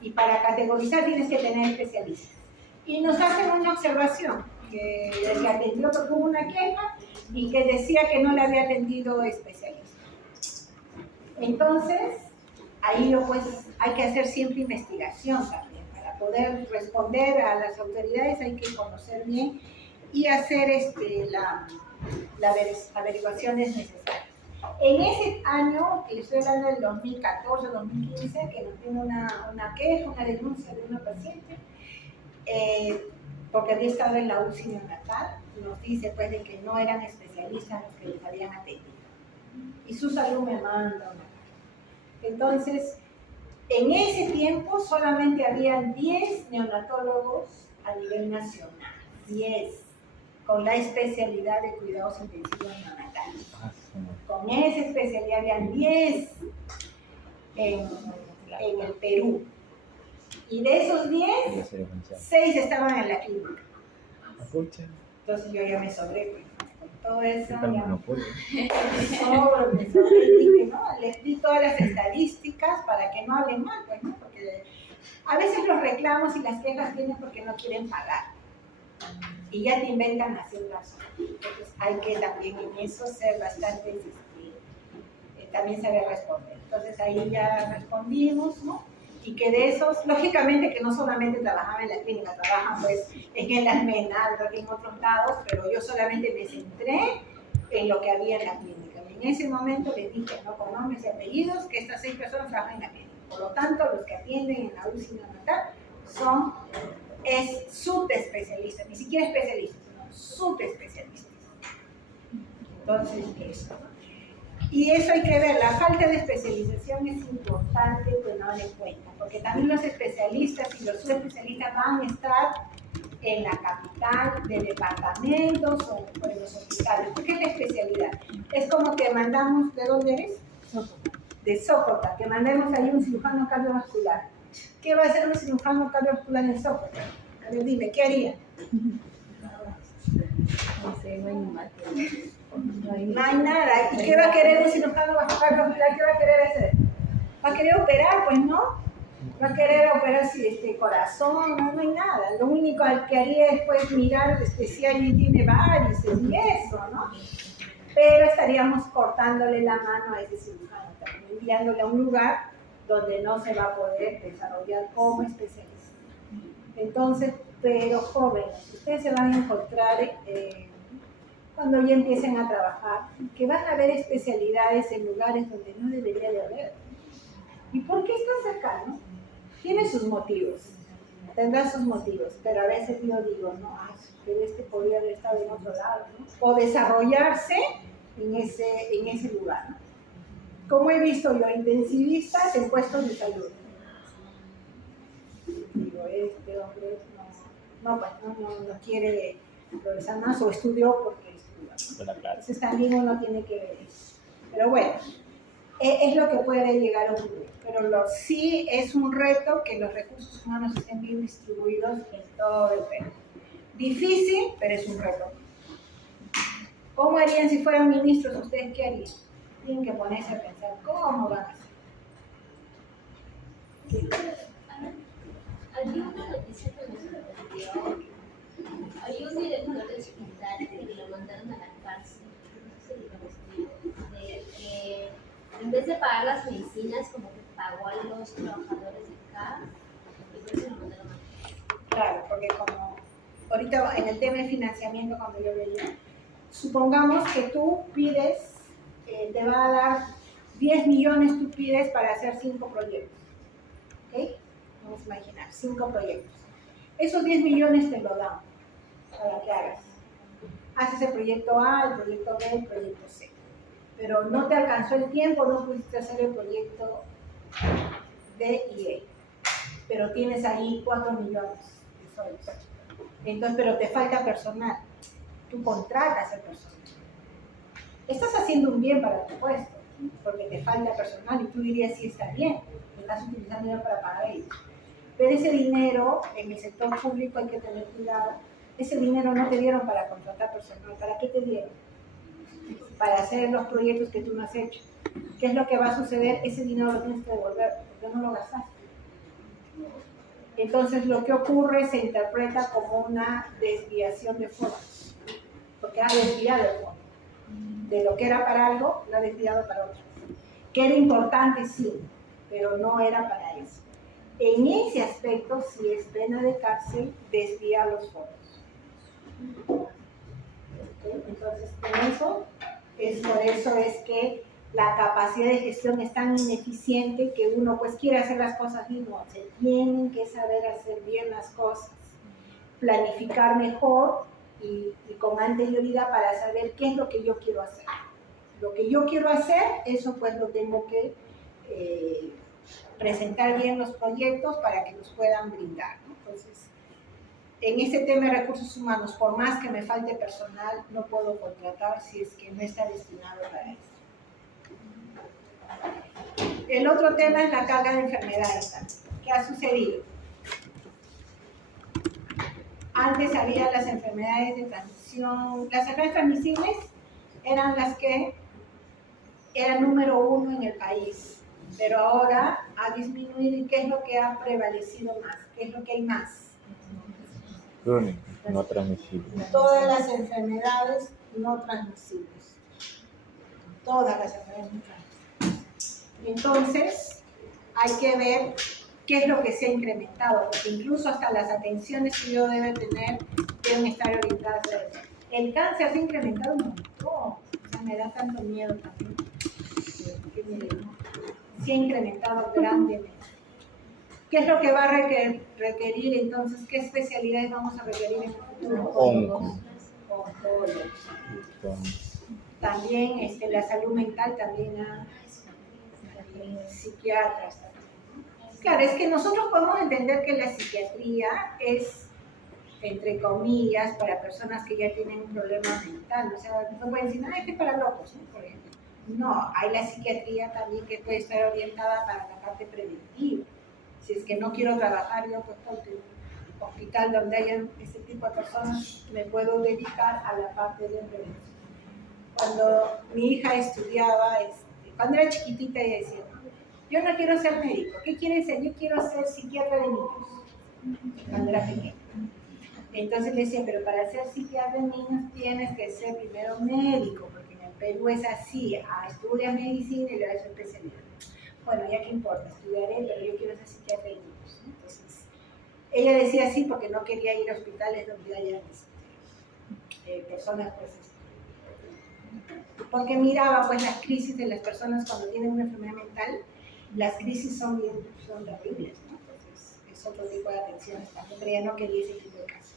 y para categorizar tienes que tener especialistas. Y nos hacen una observación, que el que atendió tuvo una queja y que decía que no le había atendido especialista. Entonces, ahí pues hay que hacer siempre investigación también, para poder responder a las autoridades hay que conocer bien y hacer las averiguaciones necesarias. En ese año, que estoy hablando del 2014-2015, que nos vino una queja, una denuncia de una paciente, porque había estado en la UCI neonatal, nos dice pues de que no eran especialistas los que les habían atendido. Y su salud me manda una carta. Entonces, en ese tiempo solamente habían 10 neonatólogos a nivel nacional, 10. Con la especialidad de cuidados intensivos neonatales. Con esa especialidad habían 10 en el Perú. Y de esos 10, 6 estaban en la clínica. Entonces yo ya me sobré, con todo eso. Dije, ¿no? Les di todas las estadísticas para que no hablen mal, pues, ¿no? Porque a veces los reclamos y las quejas vienen porque no quieren pagar. Y ya te inventan hacer razón. Entonces hay que también en eso ser bastante, también saber responder. Entonces ahí ya respondimos, ¿no? Y que de esos, lógicamente que no solamente trabajaba en la clínica, trabajan pues en el Almena, en otros lados, pero yo solamente me centré en lo que había en la clínica. Y en ese momento les dije, no, con nombres y apellidos, que estas 6 personas trabajan en la clínica. Por lo tanto, los que atienden en la UCI neonatal es subespecialistas, ni siquiera especialistas, sino subespecialistas. Entonces, eso. Y eso hay que ver, la falta de especialización es importante tener en cuenta, porque también los especialistas y los subespecialistas van a estar en la capital de departamentos o en los hospitales. ¿Qué es la especialidad? Es como que mandamos, ¿de dónde eres? De Sócota, que mandemos ahí un cirujano cardiovascular. ¿Qué va a hacer un cirujano cardiovascular en Sócota? A ver, dime, ¿qué haría? No sé, no hay ni más. No hay nada. ¿Y qué va a querer un cirujano cardiovascular? ¿Qué va a querer hacer? ¿Va a querer operar? Pues no. Va a querer operar si corazón, no hay nada. Lo único que haría es pues mirar si alguien tiene varices y eso, ¿no? Pero estaríamos cortándole la mano a ese cirujano, también enviándole a un lugar donde no se va a poder desarrollar como especialista. Entonces, pero jóvenes, ustedes se van a encontrar cuando ya empiecen a trabajar, que van a haber especialidades en lugares donde no debería de haber. ¿Y por qué estás acá, no? Tiene sus motivos, tendrá sus motivos, pero a veces yo digo, no, pero podría haber estado en otro lado, ¿no? O desarrollarse en ese lugar, ¿no? Como he visto yo, intensivistas en puestos de salud. Digo, este hombre no quiere progresar más o estudió porque estudió, ¿no? Entonces también uno tiene que ver eso. Pero bueno, es lo que puede llegar a ocurrir. Pero sí es un reto que los recursos humanos estén bien distribuidos en todo el Perú. Difícil, pero es un reto. ¿Cómo harían si fueran ministros? ¿Ustedes qué harían? Tienen que ponerse a pensar, ¿cómo van a hacer? Había una noticia que me sorprendió. Hay un director de hospital que lo mandaron a la cárcel. No sé si lo conocen, de que en vez de pagar las medicinas, como que pagó a los trabajadores de acá y por eso lo mandaron a la cárcel. Claro, porque como ahorita en el tema de financiamiento, cuando yo veía, supongamos que tú pides, te va a dar 10 millones, tú pides para hacer 5 proyectos. ¿Ok? Vamos a imaginar, 5 proyectos. Esos 10 millones te lo dan para que hagas. Haces el proyecto A, el proyecto B, el proyecto C. Pero no te alcanzó el tiempo, no pudiste hacer el proyecto D y E. Pero tienes ahí 4 millones de soles. Entonces, pero te falta personal. Tú contratas el personal. Estás haciendo un bien para tu puesto, porque te falta personal y tú dirías, sí, está bien, estás utilizando dinero para pagar ellos. Pero ese dinero, en el sector público hay que tener cuidado, ese dinero no te dieron para contratar personal. ¿Para qué te dieron? Para hacer los proyectos que tú no has hecho. ¿Qué es lo que va a suceder? Ese dinero lo tienes que devolver, porque no lo gastaste. Entonces lo que ocurre se interpreta como una desviación de fondos, porque ha desviado el fondo. De lo que era para algo, lo ha desviado para otro. Que era importante, sí, pero no era para eso. En ese aspecto, si es pena de cárcel, desvía los fondos. ¿Okay? Entonces, por eso es que la capacidad de gestión es tan ineficiente que uno pues quiere hacer las cosas bien. No, se tienen que saber hacer bien las cosas, planificar mejor y con anterioridad para saber qué es lo que yo quiero hacer. Lo que yo quiero hacer, eso pues lo tengo que presentar bien los proyectos para que los puedan brindar, ¿no? Entonces, en este tema de recursos humanos, por más que me falte personal, no puedo contratar si es que no está destinado para eso. El otro tema es la carga de enfermedades. ¿Qué ha sucedido? Antes había las enfermedades de transmisión. Las enfermedades transmisibles eran las que eran número 1 en el país, pero ahora ha disminuido. ¿Y qué es lo que ha prevalecido más? ¿Qué es lo que hay más? Crónico, no transmisible. Todas las enfermedades no transmisibles. Todas las enfermedades no transmisibles. Entonces, hay que ver ¿Qué es lo que se ha incrementado? Porque incluso hasta las atenciones que yo debe tener deben estar orientadas a eso. El cáncer se ha incrementado un montón. O sea, me da tanto miedo también. Se ha incrementado grandemente. ¿Qué es lo que va a requerir entonces? ¿Qué especialidades vamos a requerir en el futuro? Onco. Oncólogos. También la salud mental también a psiquiatras. Claro, es que nosotros podemos entender que la psiquiatría es, entre comillas, para personas que ya tienen un problema mental. O sea, no pueden decir, no, es para locos, ¿no? Por ejemplo. No, hay la psiquiatría también que puede estar orientada para la parte preventiva. Si es que no quiero trabajar yo, pues porque un hospital donde haya ese tipo de personas, me puedo dedicar a la parte de prevención. Cuando mi hija estudiaba, cuando era chiquitita, ella decía, yo no quiero ser médico. ¿Qué quiere ser? Yo quiero ser psiquiatra de niños, cuando era pequeña. Entonces le decía, pero para ser psiquiatra de niños tienes que ser primero médico, porque en el Perú es así, estudia medicina y le das su especialidad. Bueno, ya qué importa, estudiaré, pero yo quiero ser psiquiatra de niños. Entonces, ella decía así porque no quería ir a hospitales donde haya personas, pues, porque miraba pues las crisis de las personas cuando tienen una enfermedad mental, las crisis son terribles, ¿no? Entonces, es otro tipo de atenciones también, pero ella no quería ese tipo de casos.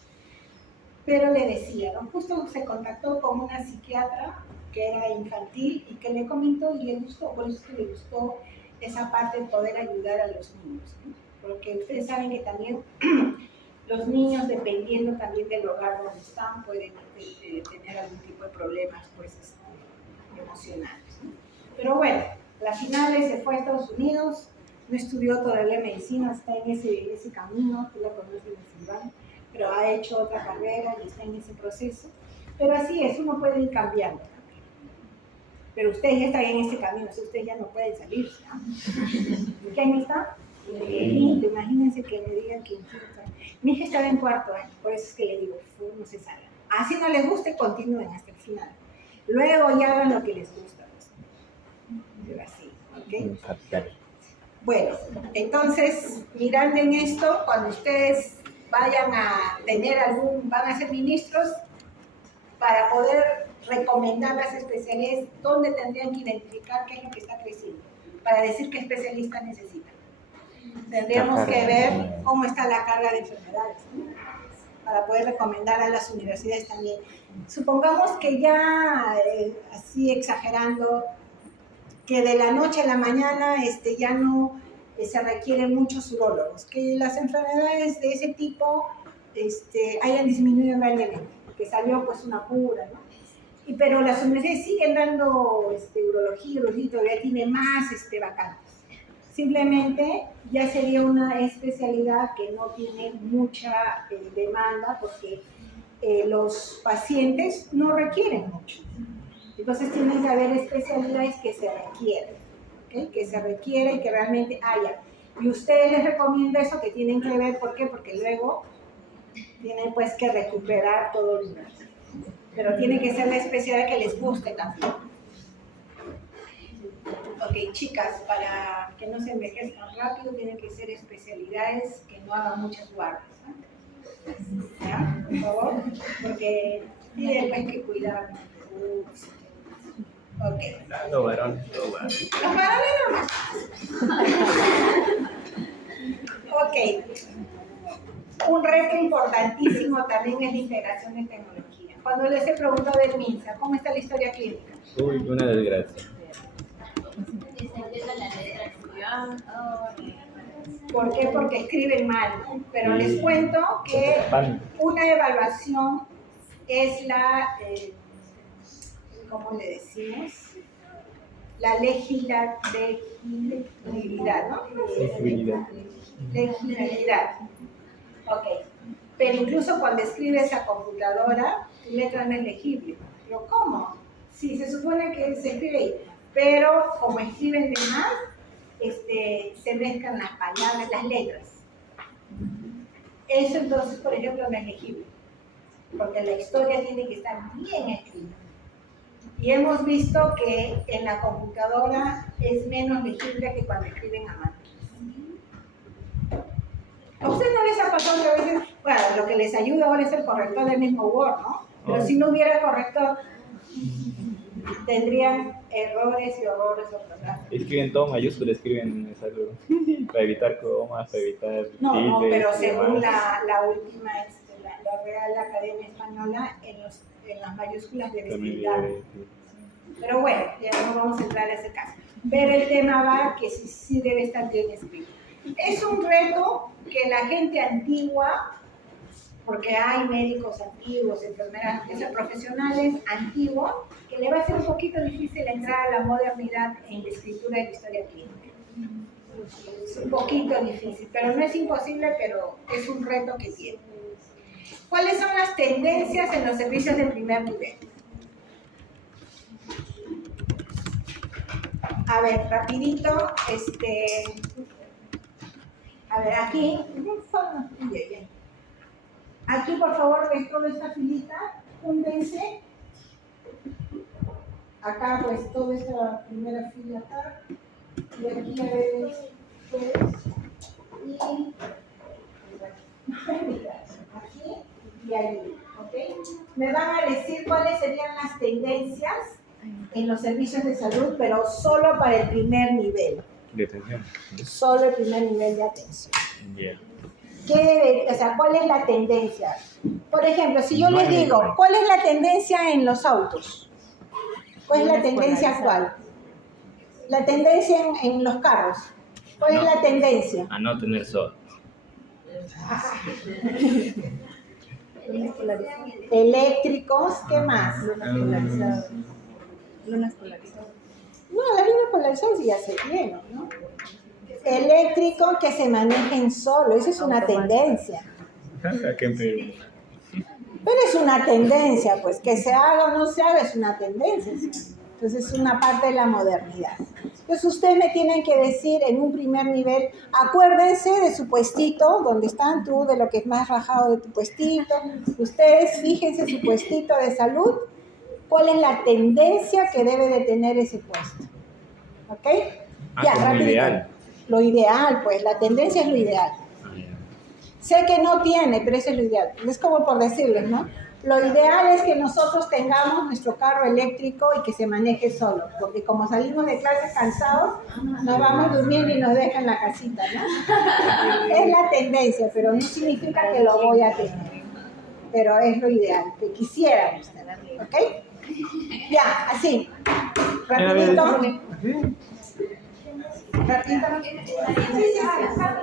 Pero le decía, ¿no? Justo se contactó con una psiquiatra que era infantil y que le comentó y le gustó, por eso es que le gustó esa parte de poder ayudar a los niños, ¿no? Porque ustedes saben que también los niños, dependiendo también del hogar donde están, pueden tener algún tipo de problemas pues, emocionales, ¿no? Pero bueno, la final se fue a Estados Unidos, no estudió todavía medicina, está en ese camino, tú la conoces de Silvana, pero ha hecho otra carrera y está en ese proceso. Pero así es, uno puede ir cambiando. Pero ustedes ya están en ese camino, si ustedes ya no pueden salirse, ¿no? ¿Qué año está? Quinto, imagínense que me digan que mi hija estaba en cuarto año, por eso es que le digo, no se salgan. Así no les guste, continúen hasta el final. Luego ya hagan lo que les gusta. Pero así, ¿ok? Bueno, entonces, mirando en esto, cuando ustedes vayan a tener van a ser ministros, para poder recomendar las especialidades, ¿dónde tendrían que identificar qué es lo que está creciendo? Para decir qué especialista necesitan. Tendríamos que ver cómo está la carga de enfermedades, ¿no? Para poder recomendar a las universidades también. Supongamos que ya, así exagerando, que de la noche a la mañana ya no se requieren muchos urólogos, que las enfermedades de ese tipo hayan disminuido grandemente, que salió pues una cura, ¿no? Pero las universidades siguen dando urología todavía tiene más vacantes. Simplemente ya sería una especialidad que no tiene mucha demanda porque los pacientes no requieren mucho. Entonces tienen que haber especialidades que se requieren, ¿okay? Que se requiere y que realmente haya. Y ustedes les recomiendo eso, que tienen que ver, ¿por qué? Porque luego tienen pues que recuperar todo el lugar. Pero tiene que ser la especialidad que les guste también. Ok, chicas, para que no se envejezcan rápido, tienen que ser especialidades que no hagan muchas guardias, ¿no? ¿Ya? Por favor, porque tienen pues, que cuidar. Ok. Los varones. Los varones nomás. Ok. Un reto importantísimo también es la integración de tecnología. Cuando les he preguntado del MINSA, ¿cómo está la historia clínica? Uy, una desgracia. ¿Por qué? Porque escriben mal. Pero les cuento que una evaluación es la, ¿cómo le decimos? La legibilidad, ¿no? Legibilidad. Ok. Pero incluso cuando escribes a computadora, tu letra no es legible. ¿Pero cómo? Sí, se supone que se escribe ahí. Pero como escriben de más, se mezclan las palabras, las letras. Eso entonces, por ejemplo, no es legible. Porque la historia tiene que estar bien escrita. Y hemos visto que en la computadora es menos legible que cuando escriben a mano. ¿A ustedes no les ha pasado que a veces, bueno, lo que les ayuda ahora es el corrector del mismo Word, ¿no? Pero si no hubiera corrector, tendrían errores y horrores ortográficos. Escriben todo mayúscula, escriben salud. Para evitar comas, para evitar No, tildes pero y según demás. la última, la Real Academia Española, en las mayúsculas debe También escribir. viene, sí. Pero bueno, ya no vamos a entrar a ese caso. Pero el tema va que sí debe estar bien escrito. Es un reto que la gente antigua, porque hay médicos antiguos, enfermeras, profesionales antiguos, que le va a ser un poquito difícil entrar a la modernidad en la escritura de la historia clínica. Es un poquito difícil, pero no es imposible, pero es un reto que tiene. ¿Cuáles son las tendencias en los servicios de primer nivel? A ver, rapidito, a ver, aquí, por favor, ves toda esta filita, júntense. Acá, pues, toda esta primera fila acá, y aquí a ver, pues, y aquí y allí, ¿ok? Me van a decir cuáles serían las tendencias en los servicios de salud, pero solo para el primer nivel. De atención. Solo el primer nivel de atención. Bien. ¿Cuál es la tendencia? Por ejemplo, si yo les digo, ¿cuál es la tendencia en los autos? ¿Cuál es la tendencia actual? La tendencia en los carros. ¿Cuál es la tendencia? A no tener sol. Eléctricos, ¿qué más? Lunas polarizadas. No, las líneas polarizadas ya se vieron, ¿no? Eléctrico que se manejen solo, esa es una tendencia. Acá en Perú. Pero es una tendencia, pues que se haga o no se haga es una tendencia. ¿Sí? Entonces es una parte de la modernidad. Entonces ustedes me tienen que decir en un primer nivel, acuérdense de su puestito, donde están tú, de lo que es más rajado de tu puestito. Ustedes fíjense su puestito de salud, cuál es la tendencia que debe de tener ese puesto. ¿Ok? Ya, como rapidito. ideal. Lo ideal, pues, la tendencia es lo ideal. Sé que no tiene, pero eso es lo ideal. Es como por decirles, ¿no? Lo ideal es que nosotros tengamos nuestro carro eléctrico y que se maneje solo, porque como salimos de clases cansados, nos vamos durmiendo y nos dejan la casita, ¿no? Es la tendencia, pero no significa que lo voy a tener. Pero es lo ideal, que quisiéramos tener, ¿ok? Ya, así. Rapidito. Rapidito. Sí.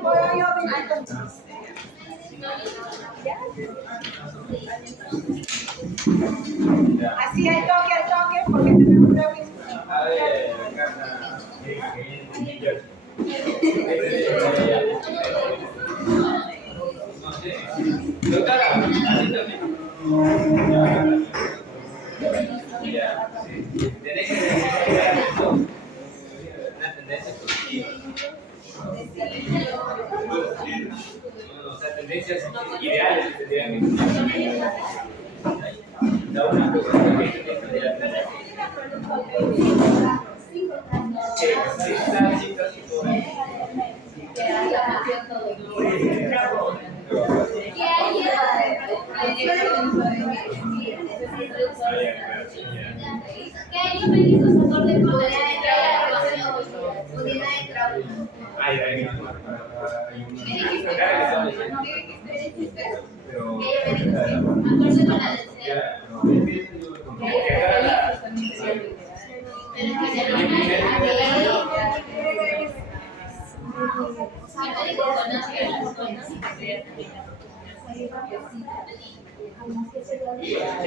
Voy yo, entonces. Así al toque, porque tenemos que... Tenés que una tendencia positiva. O sea, tendencias ideales que tendrían que da una cosa que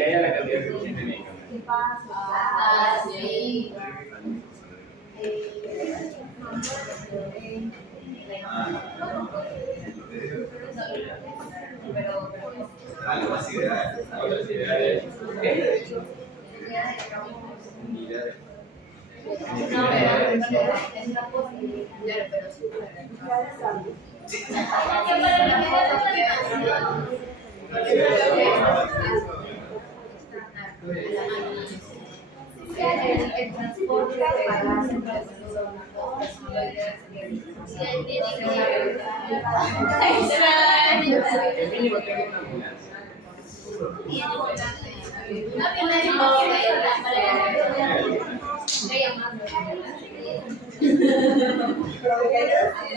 haya la cantidad suficiente de medicamentos. Sí. Otras ideales. el transporte para la centro de salud o una cosa, no lo ideal sería El mínimo tengo una ambulancia.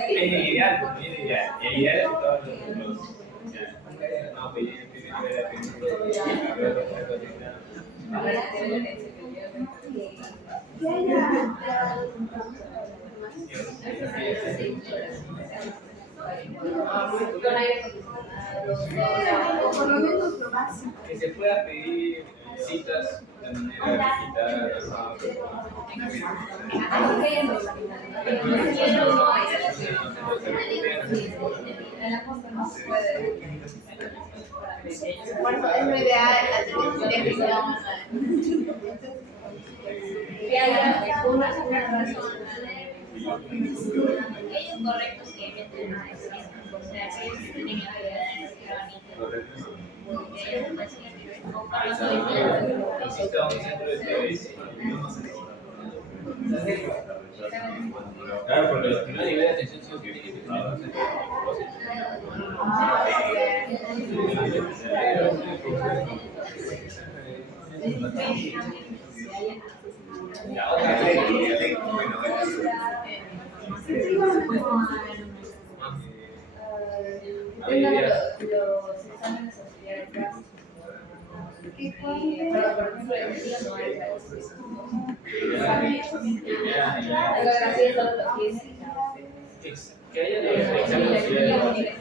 Es el ideal, porque es el ideal. El ideal es todos los. No, que se pueda pedir citas de manera digital. Bueno, es lo ideal, la televisión. Que haya una razón. Aquellos correctos que meten a decir, o sea, que ellos tienen la Existe un centro de televisión. Claro, porque los primeros niveles de atención son los que tienen que tener un centro la otra tengan los exámenes auxiliares básicos. Pero, por ejemplo, en el día no hay ecografía solo lo tiene. que haya los exámenes auxiliares.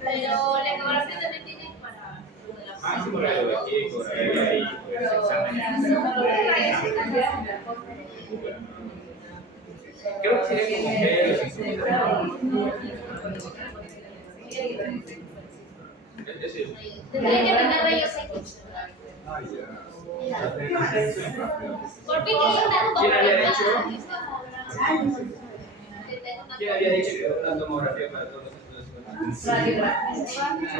pero la ecografía también tiene para lo de la Máximo radiografía y ecografía y pues exámenes. Creo que sería como que los tendría que tener rayos X. ¿Por qué ¿Quién había dicho? ¿Quién había dicho que una tomografía para todos los estudios? O sea, los exámenes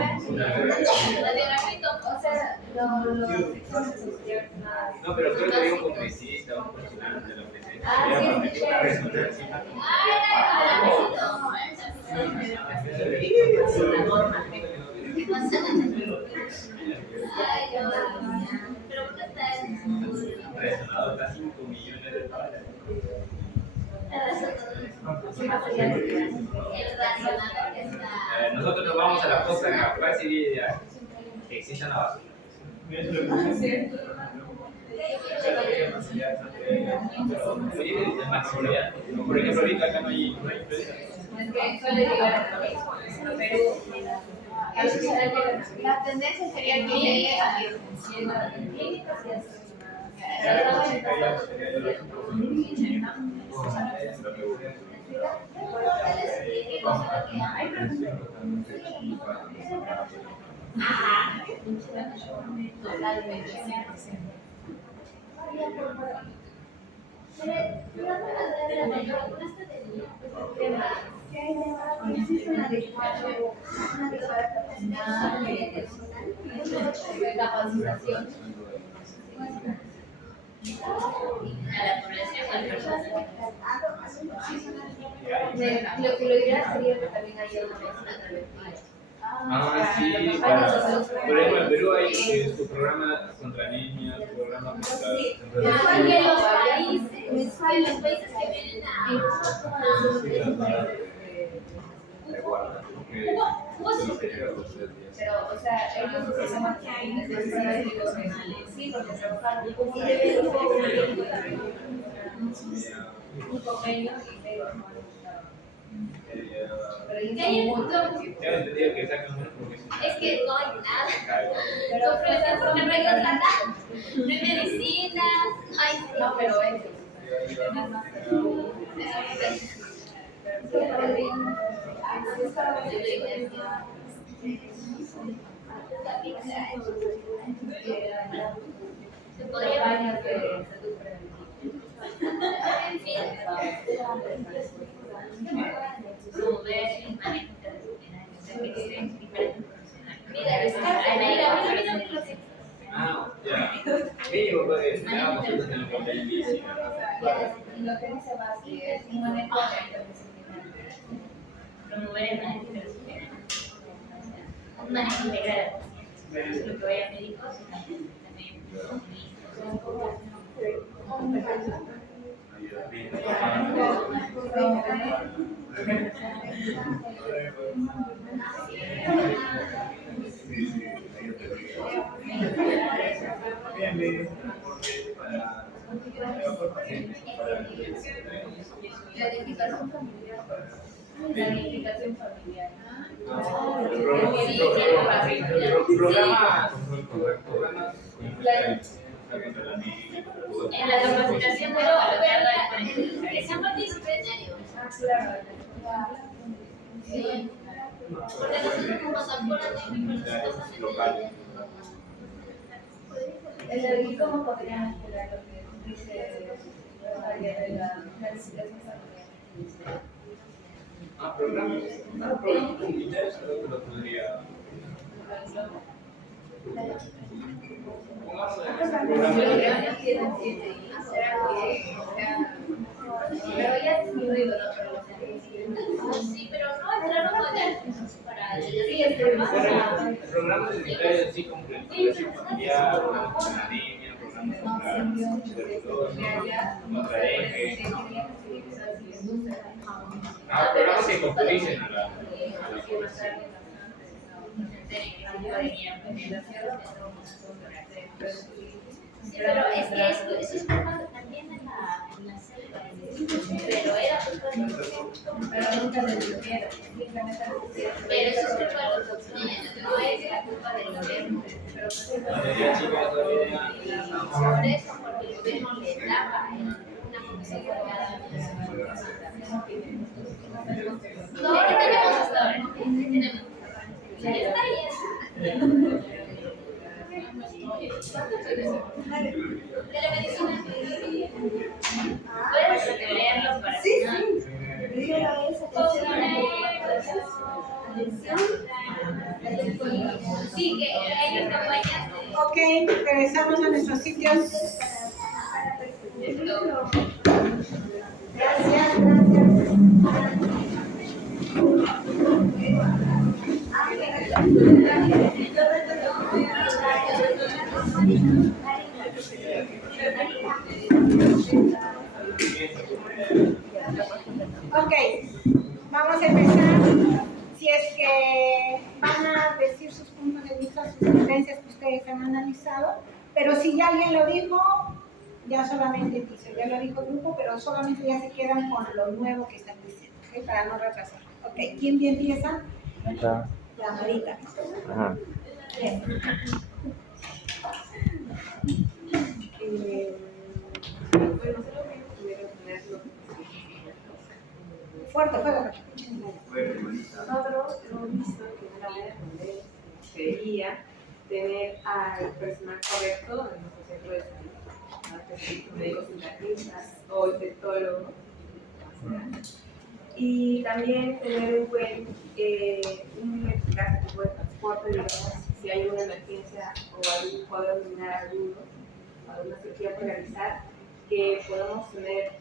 auxiliares nada. No, pero creo que había un congresista, un profesional de la presencia. Ah, sí, sí, Pero ¿por qué está en Resonador está 5 millones de dólares. el racional que está? Nosotros nos vamos a la costa, ¿cuál sería ideal? Que exista la basura. Oye, el máximo ideal. Por ejemplo, ahorita acá no hay empresa. es que suele llegar a Perú. Al final llegan a La tendencia sería que llegue a Existe una adecuada capacidad de capacitación. A la población o al personal. Lo que lo ideal sería que también haya una medicina preventiva. Ah, sí, para, por ejemplo, en Perú hay su programa contra anemia, su programa contra. Que los países que vienen Pero, o sea, ellos utilizan más sí, porque trabajan un convenio que hay un Tengo entendido que sacan unos profesionales. es que no hay nada. Pero ofrecen porque no hay otra nada. No hay medicinas, no hay. no, pero Se podría en fin. como ver el manejo interdisciplinario, o sea, que existen diferentes profesionales. Mira, mira. Ah, ya. Mínimo, pues, nada, nosotros en el papel bici. Lo que dice Basti es un manejo interdisciplinario. Promover el manejo interdisciplinario. Un manejo integral. Lo que vaya médicos y también Planificación familiar. Planificación familiar. en la capacitación de que sean participantes. Claro. Sí. Porque nosotros como tampoco tenemos ¿Y cómo podríamos esperar lo que dice Rosalía de la planificación familiar? Programas comunitarios creo que lo podría. Pero ya es muy ruido, Sí, pero no entraron para Sí, es que Programas comunitarios así como planificación familiar, programas con la niña, programas contra eje. Programas que culturicen a la población. Sí, pero es que eso es culpa también en la selva. Pero era culpa de pero nunca lo supieron. Pero eso es culpa de los docentes, no es la culpa del gobierno. Por eso, porque el gobierno le daba una comisión por cada no, ahora tenemos hasta ahora. Tenemos. Ya está bien. Telemedicina. Puedes leerlo para Sí, que sí, que hay una campaña. Ok, regresamos a nuestros sitios. Gracias, Ok, vamos a empezar. Si es que van a decir sus puntos de vista, sus tendencias que ustedes han analizado, pero si ya alguien lo dijo, ya solamente dice, ya lo dijo el grupo, pero solamente ya se quedan con lo nuevo que están diciendo, ¿okay? Para no retrasar. Ok, ¿quién empieza? Acá. La Marita. Ajá. Bien. Bueno, solo voy a primero ponerlo. Fuerte, fuerte. Nosotros hemos visto que una buena tendencia sería tener al personal correcto en nuestro centro de salud, que son médicos internistas o infectólogos. Y también tener un eficaz tipo de transporte, digamos, si hay una emergencia o algún cuadro lunar agudo, alguna cirugía por realizar, que podamos tener,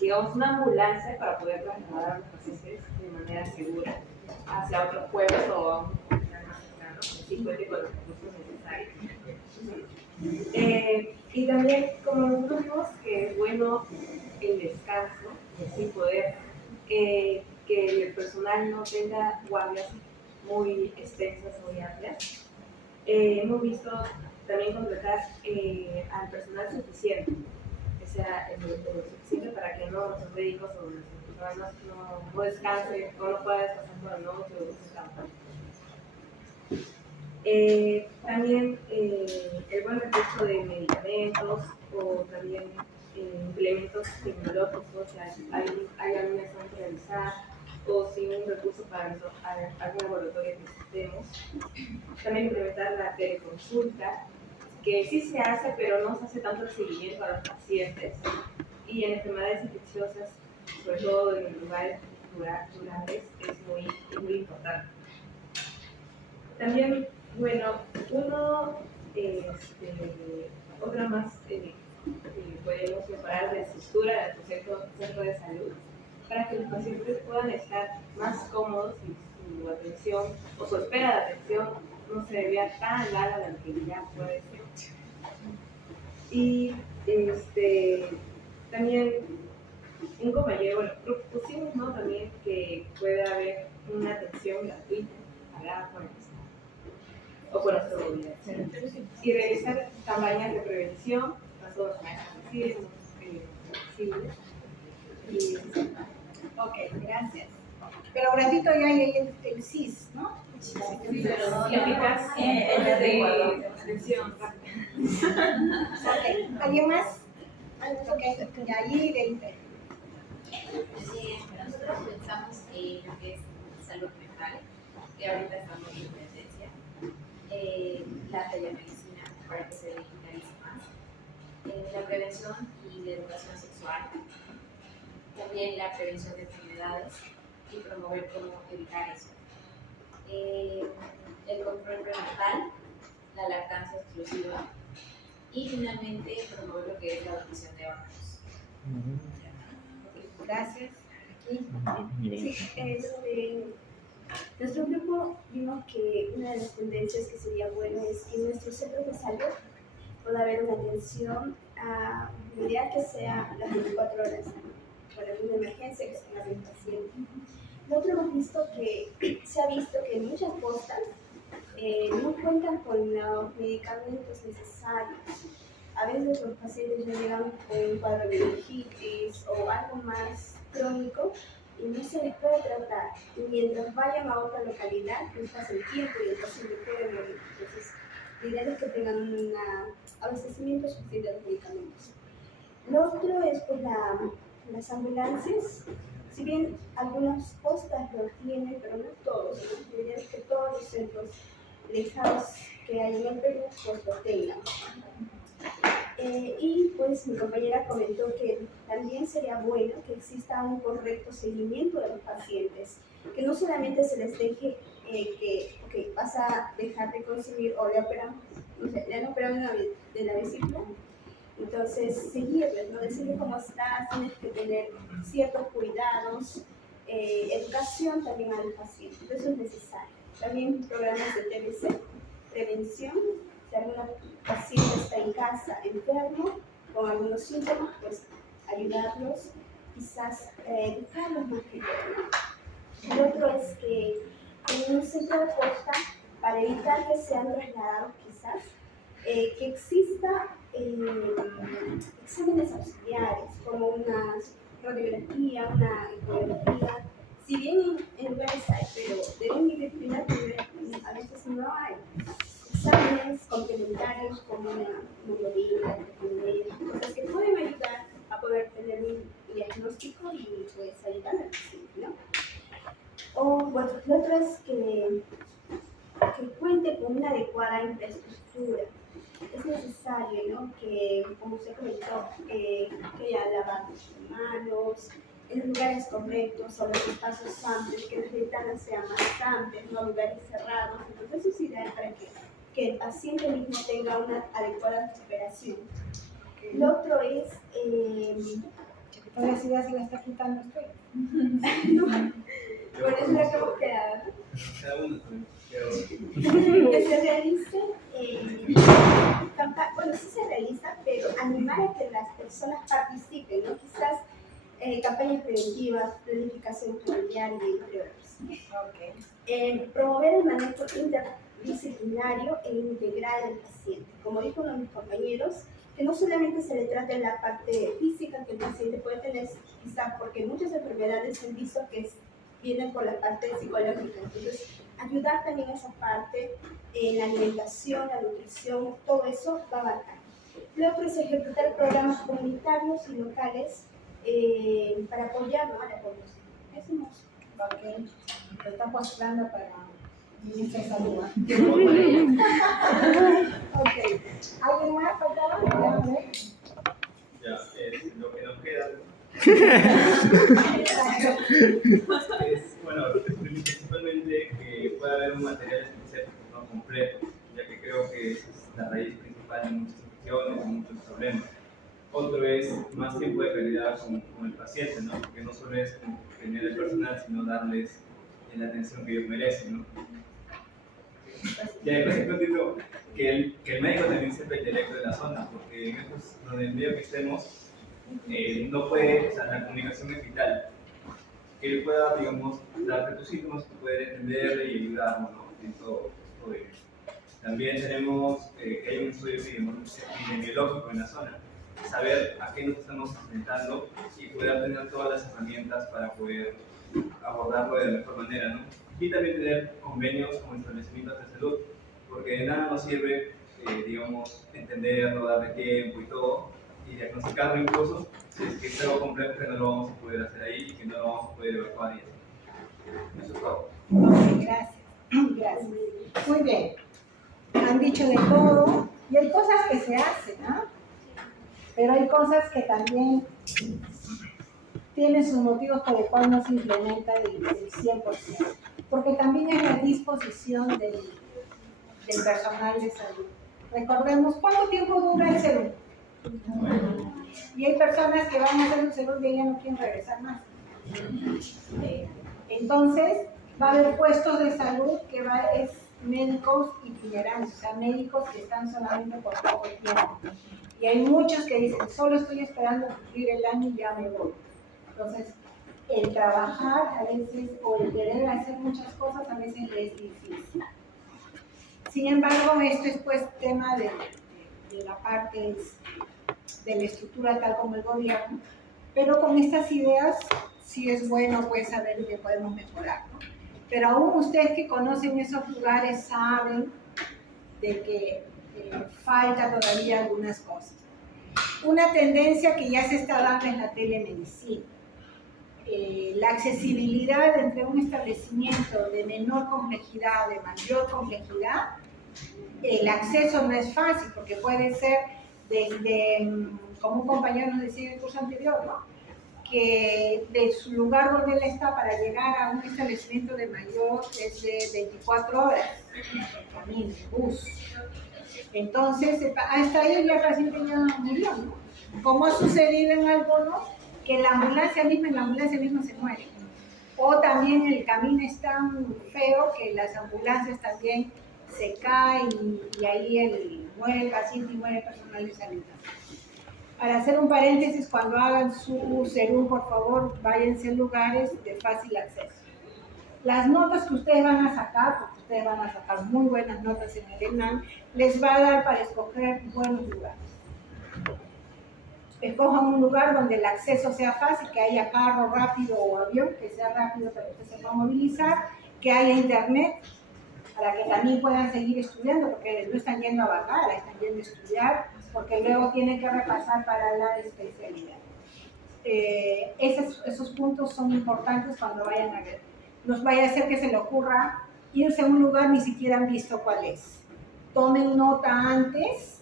digamos, una ambulancia para poder trasladar a los pacientes de manera segura hacia otros pueblos o a un hospital más cercano, que sí cuente con los recursos necesarios. Y también, como nosotros vimos que es bueno el descanso, y así poder que el personal no tenga guardias muy extensas, muy amplias, hemos visto también contratar al personal suficiente, que sea lo suficiente para que los médicos o los ciudadanos no descansen o no puedan descansar por la noche o se trabajan. También el buen recurso de medicamentos o también implementos tecnológicos, o sea, hay alguna zona que realizar o sin un recurso para algún laboratorio que necesitemos. También implementar la teleconsulta, que sí se hace, pero no se hace tanto el seguimiento a los pacientes. Y en enfermedades infecciosas, sobre todo en lugares rurales, es muy importante. También, bueno, otra más que podemos mejorar la estructura del centro de salud para que los pacientes puedan estar más cómodos y su atención o su espera de atención no se vea tan larga de lo que ya puede ser. Y también un compañero, bueno, pusimos, ¿no?, también que pueda haber una atención gratuita pagada por el Estado o por la seguridad. Y realizar campañas de prevención a todos los Ok, gracias. Pero ratito ya hay el CIS, ¿no? eficaz de atención rápida. Ok, ¿alguien más? Ok, y ahí de ahí. Nosotros pensamos en lo que es salud mental, que ahorita estamos en tendencia, la telemedicina para que se digitalice más, la prevención y la educación sexual, también la prevención de enfermedades y promover cómo evitar eso. El control prenatal, la lactancia exclusiva y finalmente promover lo que es la donación de órganos. Gracias. Nuestro grupo vimos que una de las tendencias que sería bueno es que en nuestros centros de salud pueda haber una atención a mediar que sea las 24 horas por alguna emergencia que tenga el paciente. Nosotros hemos visto que se ha visto que en muchas costas no cuentan con los medicamentos necesarios. A veces los pacientes ya llegan con un cuadro de meningitis o algo más crónico y no se les puede tratar. Y mientras vayan a otra localidad, les pasa el tiempo y el paciente puede morir. Entonces, la idea es que tengan un abastecimiento suficiente de los medicamentos. Lo otro es pues, las ambulancias. Si bien algunas postas lo tienen, pero no todos, ¿no? La idea es que todos los centros lejanos que hay en el Perú pues lo tengan. Y pues mi compañera comentó que también sería bueno que exista un correcto seguimiento de los pacientes, que no solamente se les deje que vas a dejar de consumir o le operan, no sé, le han operado de la vesícula, entonces seguirles, ¿no? Decirles cómo estás, tienes que tener ciertos cuidados, educación también al paciente, eso es necesario. También programas de TBC, prevención. Si algún paciente está en casa enfermo con algunos síntomas, pues ayudarlos, quizás educarlos más que todo. Lo otro es que en un centro de posta, para evitar que sean trasladados quizás, que exista exámenes auxiliares como una radiografía, una ecografía. Si bien en lugares hay, pero deben ir de primer nivel, a veces no hay. Exámenes complementarios como una hemoglobina, cosas que pueden ayudar a poder tener un diagnóstico y pues ayudar al paciente, ¿no? O bueno, lo otro es que cuente con una adecuada infraestructura. Es necesario, ¿no?, que, como usted comentó, que haya lavado de manos en los lugares correctos o los espacios amplios, que las ventanas sean más amplias, no lugares cerrados. Entonces eso es ideal para que el paciente mismo tenga una adecuada recuperación. Lo otro es... Toda esa idea se la está quitando usted. Bueno, es la que hemos quedado. Que se realice, bueno, sí se realiza, pero animar a que las personas participen, ¿no? Quizás campañas preventivas, planificación familiar y entre otros. Promover el manejo interdisciplinario e integral del paciente. Como dijo uno de mis compañeros, que no solamente se le trate la parte física que el paciente puede tener, quizás porque muchas enfermedades han visto que vienen por la parte psicológica. Entonces, ayudar también a esa parte, la alimentación, la nutrición, todo eso va a abarcar. Lo otro es ejecutar programas comunitarios y locales para apoyar, ¿no?, a la población. Eso no. Ok, te está postulando para ministro de salud. Ok, ¿alguien más faltaba? Ya, lo que nos queda es, bueno, principalmente que pueda haber un material específico, ¿no?, completo, ya que creo que esa es la raíz principal de muchas infecciones y muchos problemas. Otro es más tiempo de calidad con el paciente, ¿no? Porque no solo es tener el personal, sino darles la atención que ellos merecen, ¿no? Ya, por ejemplo, digo que el médico también sepa el dialecto de la zona, porque en el medio que estemos, no puede, o sea, la comunicación es vital. Que él pueda, digamos, darte tus síntomas, poder entenderle y ayudarnos, ¿no? En todo ello. También tenemos que hay un estudio epidemiológico en la zona, saber a qué nos estamos enfrentando y poder tener todas las herramientas para poder abordarlo de la mejor manera, ¿no? Y también tener convenios con establecimientos de salud, porque de nada nos sirve, digamos, entenderlo, darle tiempo y todo, y diagnosticarlo incluso, si es que es algo complejo que no lo vamos a poder hacer ahí y que no lo vamos a poder evacuar ahí. Eso es todo. Ok, gracias. Gracias. Muy bien. Han dicho de todo y hay cosas que se hacen, ¿no? Pero hay cosas que también tienen sus motivos por el cual no se implementa del 100%, porque también es la disposición del personal de salud. Recordemos cuánto tiempo dura el serum. Y hay personas que van a hacer un serum y ya no quieren regresar más. Entonces, va a haber puestos de salud que es médicos itinerantes, o sea, médicos que están solamente por poco tiempo. Y hay muchos que dicen, solo estoy esperando cumplir el año y ya me voy. Entonces, el trabajar a veces, o el querer hacer muchas cosas, a veces es difícil. Sin embargo, esto es pues tema de la parte de la estructura tal como el gobierno, pero con estas ideas sí es bueno pues saber que podemos mejorar, ¿no? Pero aún ustedes que conocen esos lugares saben de que falta todavía algunas cosas. Una tendencia que ya se está dando es la telemedicina. La accesibilidad entre un establecimiento de menor complejidad, de mayor complejidad, el acceso no es fácil porque puede ser desde, como un compañero nos decía en el curso anterior, ¿no? Que de su lugar donde él está para llegar a un establecimiento de mayor es de 24 horas en camino, en bus. Entonces, hasta ahí ya casi ya murió, ¿no? Como ha sucedido en algunos, que en la ambulancia misma se muere. O también el camino es tan feo que las ambulancias también se caen y ahí muere el paciente y muere el personal de salud. Para hacer un paréntesis, cuando hagan su serum, por favor, váyanse a lugares de fácil acceso. Las notas que ustedes van a sacar, porque ustedes van a sacar muy buenas notas en el ENAM, les va a dar para escoger buenos lugares. Escojan un lugar donde el acceso sea fácil, que haya carro rápido o avión, que sea rápido para que usted se pueda movilizar, que haya internet, para que también puedan seguir estudiando, porque no están yendo a vagar, están yendo a estudiar, porque luego tienen que repasar para la especialidad. Esos puntos son importantes cuando vayan a ver. No vaya a ser que se le ocurra irse a un lugar ni siquiera han visto cuál es. Tomen nota antes,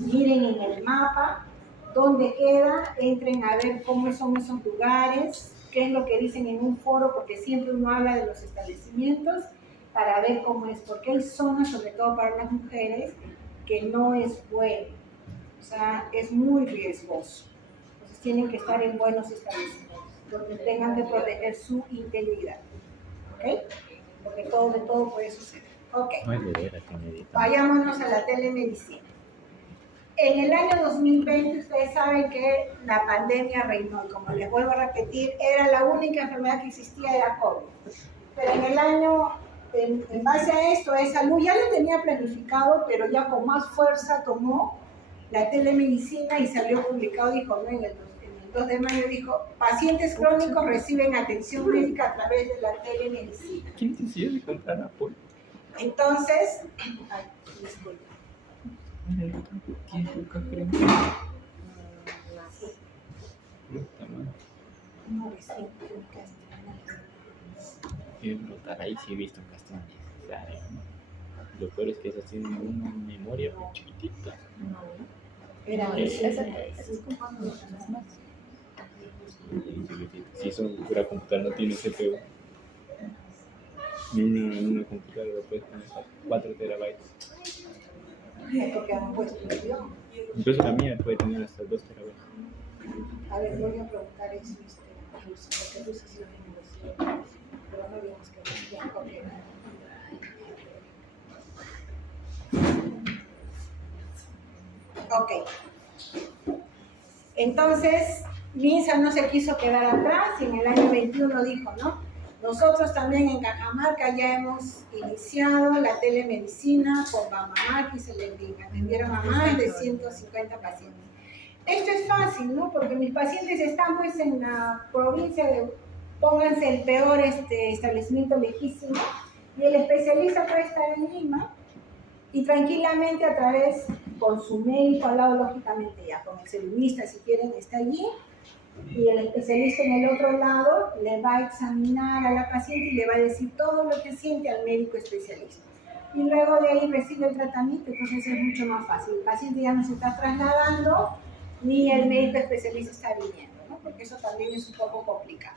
miren en el mapa dónde queda, entren a ver cómo son esos lugares, qué es lo que dicen en un foro, porque siempre uno habla de los establecimientos para ver cómo es, porque hay zonas, sobre todo para las mujeres, que no es bueno, o sea, es muy riesgoso. Entonces tienen que estar en buenos establecimientos, donde tengan que proteger su integridad, ¿ok? Porque de todo puede suceder. Ok, vayámonos a la telemedicina. En el año 2020 ustedes saben que la pandemia reinó y como les vuelvo a repetir, era la única enfermedad que existía, era COVID. Pero en el año, en base a esto, de salud ya lo tenía planificado, pero ya con más fuerza tomó la telemedicina y salió publicado, dijo, no, en el 2 de mayo dijo, pacientes crónicos reciben atención médica a través de la telemedicina. ¿Quién decide comprar Apple? Entonces, ay, disculpe. No, ahí sí he visto castañas. Lo peor es que esas tienen una memoria muy chiquitita. Era Si eso pura computadora no tiene CPU, ni una computadora lo puedes manejar 4 terabytes. porque han puesto un avión. Incluso la mía puede tener hasta 2 terabytes. A ver, voy a preguntar eso, porque tú sí lo tienes, pero no digamos que ya, ok. Entonces, MINSA no se quiso quedar atrás y en el año 21 dijo, ¿no? Nosotros también en Cajamarca ya hemos iniciado la telemedicina con Bamamá, y se le atendieron a más de 150 pacientes. Esto es fácil, ¿no? Porque mis pacientes están pues en la provincia de, pónganse el peor establecimiento lejísimo, y el especialista puede estar en Lima y tranquilamente a través, con su médico al lado, lógicamente ya, con el celulista si quieren, está allí, y el especialista en el otro lado le va a examinar a la paciente y le va a decir todo lo que siente al médico especialista. Y luego de ahí recibe el tratamiento, entonces es mucho más fácil. El paciente ya no se está trasladando, ni el médico especialista está viniendo, ¿no? Porque eso también es un poco complicado.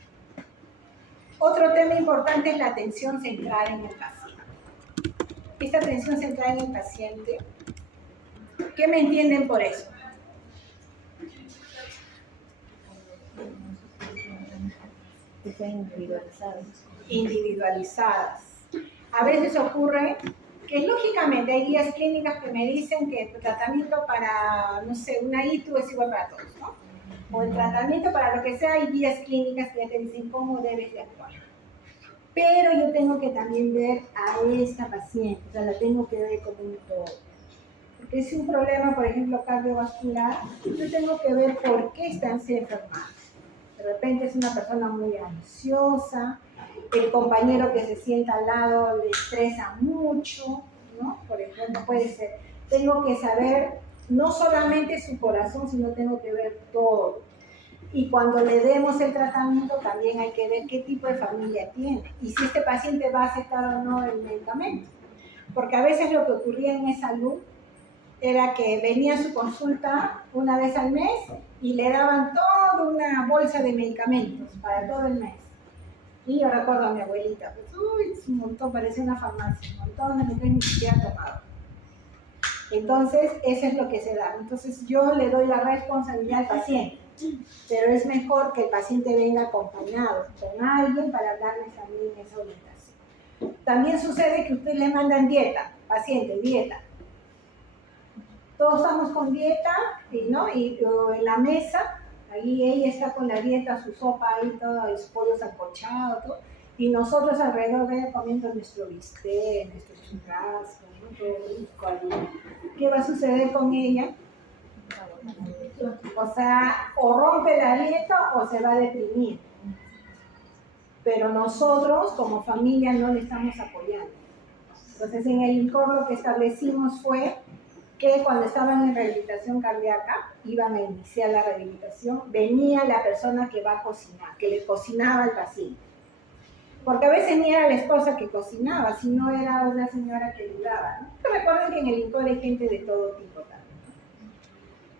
Otro tema importante es la atención centrada en el paciente. Esta atención centrada en el paciente, ¿qué me entienden por eso? Que sean individualizadas. Individualizadas. A veces ocurre que lógicamente hay guías clínicas que me dicen que el tratamiento para, no sé, una ITU es igual para todos, ¿no? O el tratamiento para lo que sea, hay guías clínicas que ya te dicen cómo debes de actuar. Pero yo tengo que también ver a esta paciente, o sea, la tengo que ver como un todo. Porque es un problema, por ejemplo, cardiovascular, yo tengo que ver por qué están enfermando. De repente es una persona muy ansiosa, el compañero que se sienta al lado le estresa mucho, ¿no? Por ejemplo, puede ser. Tengo que saber no solamente su corazón, sino tengo que ver todo. Y cuando le demos el tratamiento también hay que ver qué tipo de familia tiene y si este paciente va a aceptar o no el medicamento. Porque a veces lo que ocurría en esa salud era que venía a su consulta una vez al mes y le daban toda una bolsa de medicamentos para todo el mes. Y yo recuerdo a mi abuelita, pues, uy, es un montón, parecía una farmacia, un montón de medicamentos ni siquiera tomado. Entonces, eso es lo que se da. Entonces, yo le doy la responsabilidad al paciente, pero es mejor que el paciente venga acompañado con alguien para darles también esa orientación. También sucede que ustedes le mandan dieta, paciente, dieta. Todos estamos con dieta, ¿no? Y en la mesa, ahí ella está con la dieta, su sopa ahí, todo, el pollo sancochado, todo, y nosotros alrededor de ella comiendo nuestro bistec, nuestro churrasco, ¿no? Todo rico ahí. ¿Qué va a suceder con ella? O sea, o rompe la dieta o se va a deprimir. Pero nosotros, como familia, no le estamos apoyando. Entonces, en el INCOR lo que establecimos fue que cuando estaban en rehabilitación cardíaca, iban a iniciar la rehabilitación, venía la persona que va a cocinar, que le cocinaba al paciente. Porque a veces ni era la esposa que cocinaba, sino era una señora que ayudaba, ¿no? Recuerden que en el INCOR hay gente de todo tipo también,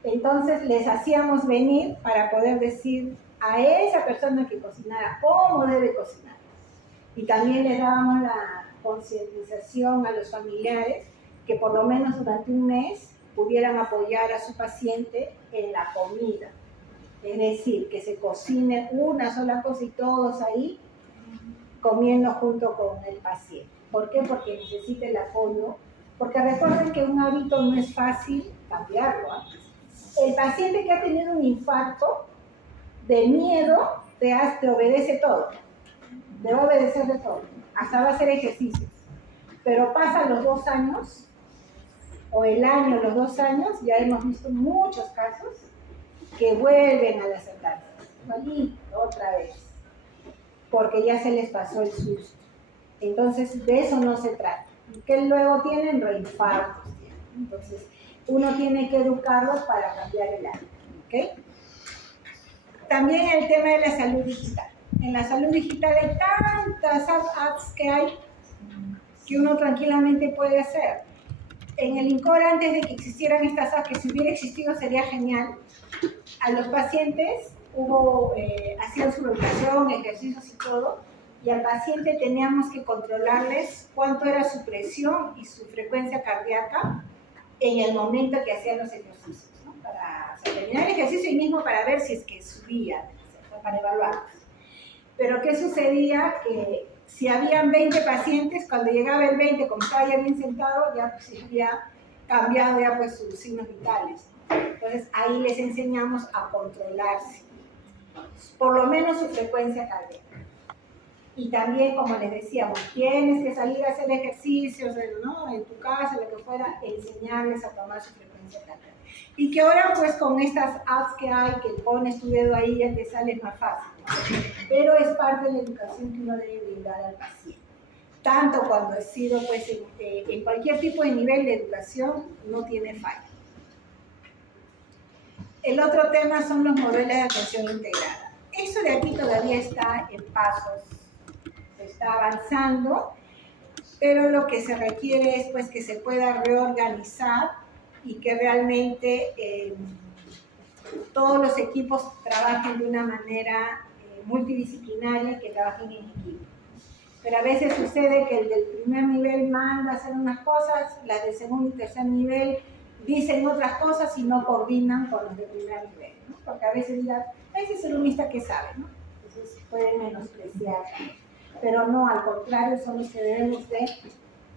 ¿no? Entonces les hacíamos venir para poder decir a esa persona que cocinara cómo debe cocinar. Y también le dábamos la concientización a los familiares que por lo menos durante un mes pudieran apoyar a su paciente en la comida. Es decir, que se cocine una sola cosa y todos ahí comiendo junto con el paciente. ¿Por qué? Porque necesita el apoyo. Porque recuerden que un hábito no es fácil cambiarlo, ¿eh? El paciente que ha tenido un infarto de miedo te obedece todo. Te va a obedecer de todo. Hasta va a hacer ejercicios. Pero pasan los 2 años o el año, los 2 años, ya hemos visto muchos casos que vuelven a las andadas, igualito, otra vez, porque ya se les pasó el susto. Entonces, de eso no se trata. Que luego tienen reinfartos. Entonces, uno tiene que educarlos para cambiar el hábito, ¿ok? También el tema de la salud digital. En la salud digital hay tantas apps que hay que uno tranquilamente puede hacer. En el INCOR, antes de que existieran estas apps, que si hubiera existido sería genial, a los pacientes hacían su rehabilitación, ejercicios y todo, y al paciente teníamos que controlarles cuánto era su presión y su frecuencia cardíaca en el momento que hacían los ejercicios, ¿no? O sea, terminar el ejercicio y mismo para ver si es que subía, para evaluar. Pero ¿qué sucedía? Que si habían 20 pacientes, cuando llegaba el 20, como estaba ya bien sentado, ya pues, había cambiado ya pues sus signos vitales. Entonces ahí les enseñamos a controlarse, por lo menos su frecuencia cardíaca. Y también, como les decíamos, tienes que salir a hacer ejercicios, ¿no? En tu casa, lo que fuera, enseñarles a tomar su frecuencia cardíaca. Y que ahora pues con estas apps que hay, que pones tu dedo ahí, ya te sale más fácil, ¿no? Pero es parte de la educación que uno debe brindar al paciente. Tanto cuando ha sido pues en cualquier tipo de nivel de educación, no tiene falla. El otro tema son los modelos de atención integrada. Eso de aquí todavía está en pasos, se está avanzando, pero lo que se requiere es pues que se pueda reorganizar y que realmente todos los equipos trabajen de una manera multidisciplinaria y que trabajen en equipo. Pero a veces sucede que el del primer nivel manda a hacer unas cosas, las del segundo y tercer nivel dicen otras cosas y no coordinan con los de primer nivel, ¿no? Porque a veces dirán, ese es el unista que sabe, ¿no? Entonces pueden menospreciar. Pero no, al contrario, son los que debemos de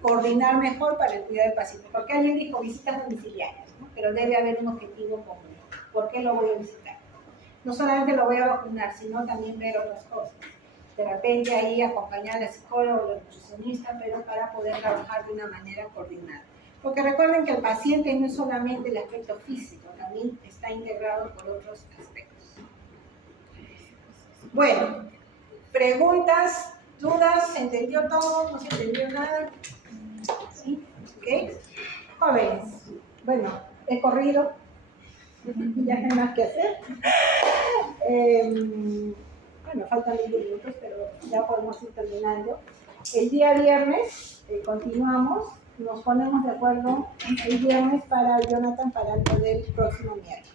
coordinar mejor para el cuidado del paciente. Porque alguien dijo visitas domiciliarias, ¿no? Pero debe haber un objetivo común. ¿Por qué lo voy a visitar? No solamente lo voy a vacunar, sino también ver otras cosas. De repente ahí acompañar al psicólogo o al nutricionista, pero para poder trabajar de una manera coordinada. Porque recuerden que el paciente no es solamente el aspecto físico, también está integrado por otros aspectos. Bueno, preguntas, dudas, ¿se entendió todo? ¿No se entendió nada? ¿Sí? ¿Ok? Jóvenes, bueno, he corrido, ya no hay más que hacer. Bueno, faltan 20 minutos, pero ya podemos ir terminando. El día viernes continuamos, nos ponemos de acuerdo el viernes para Jonathan para el del próximo miércoles.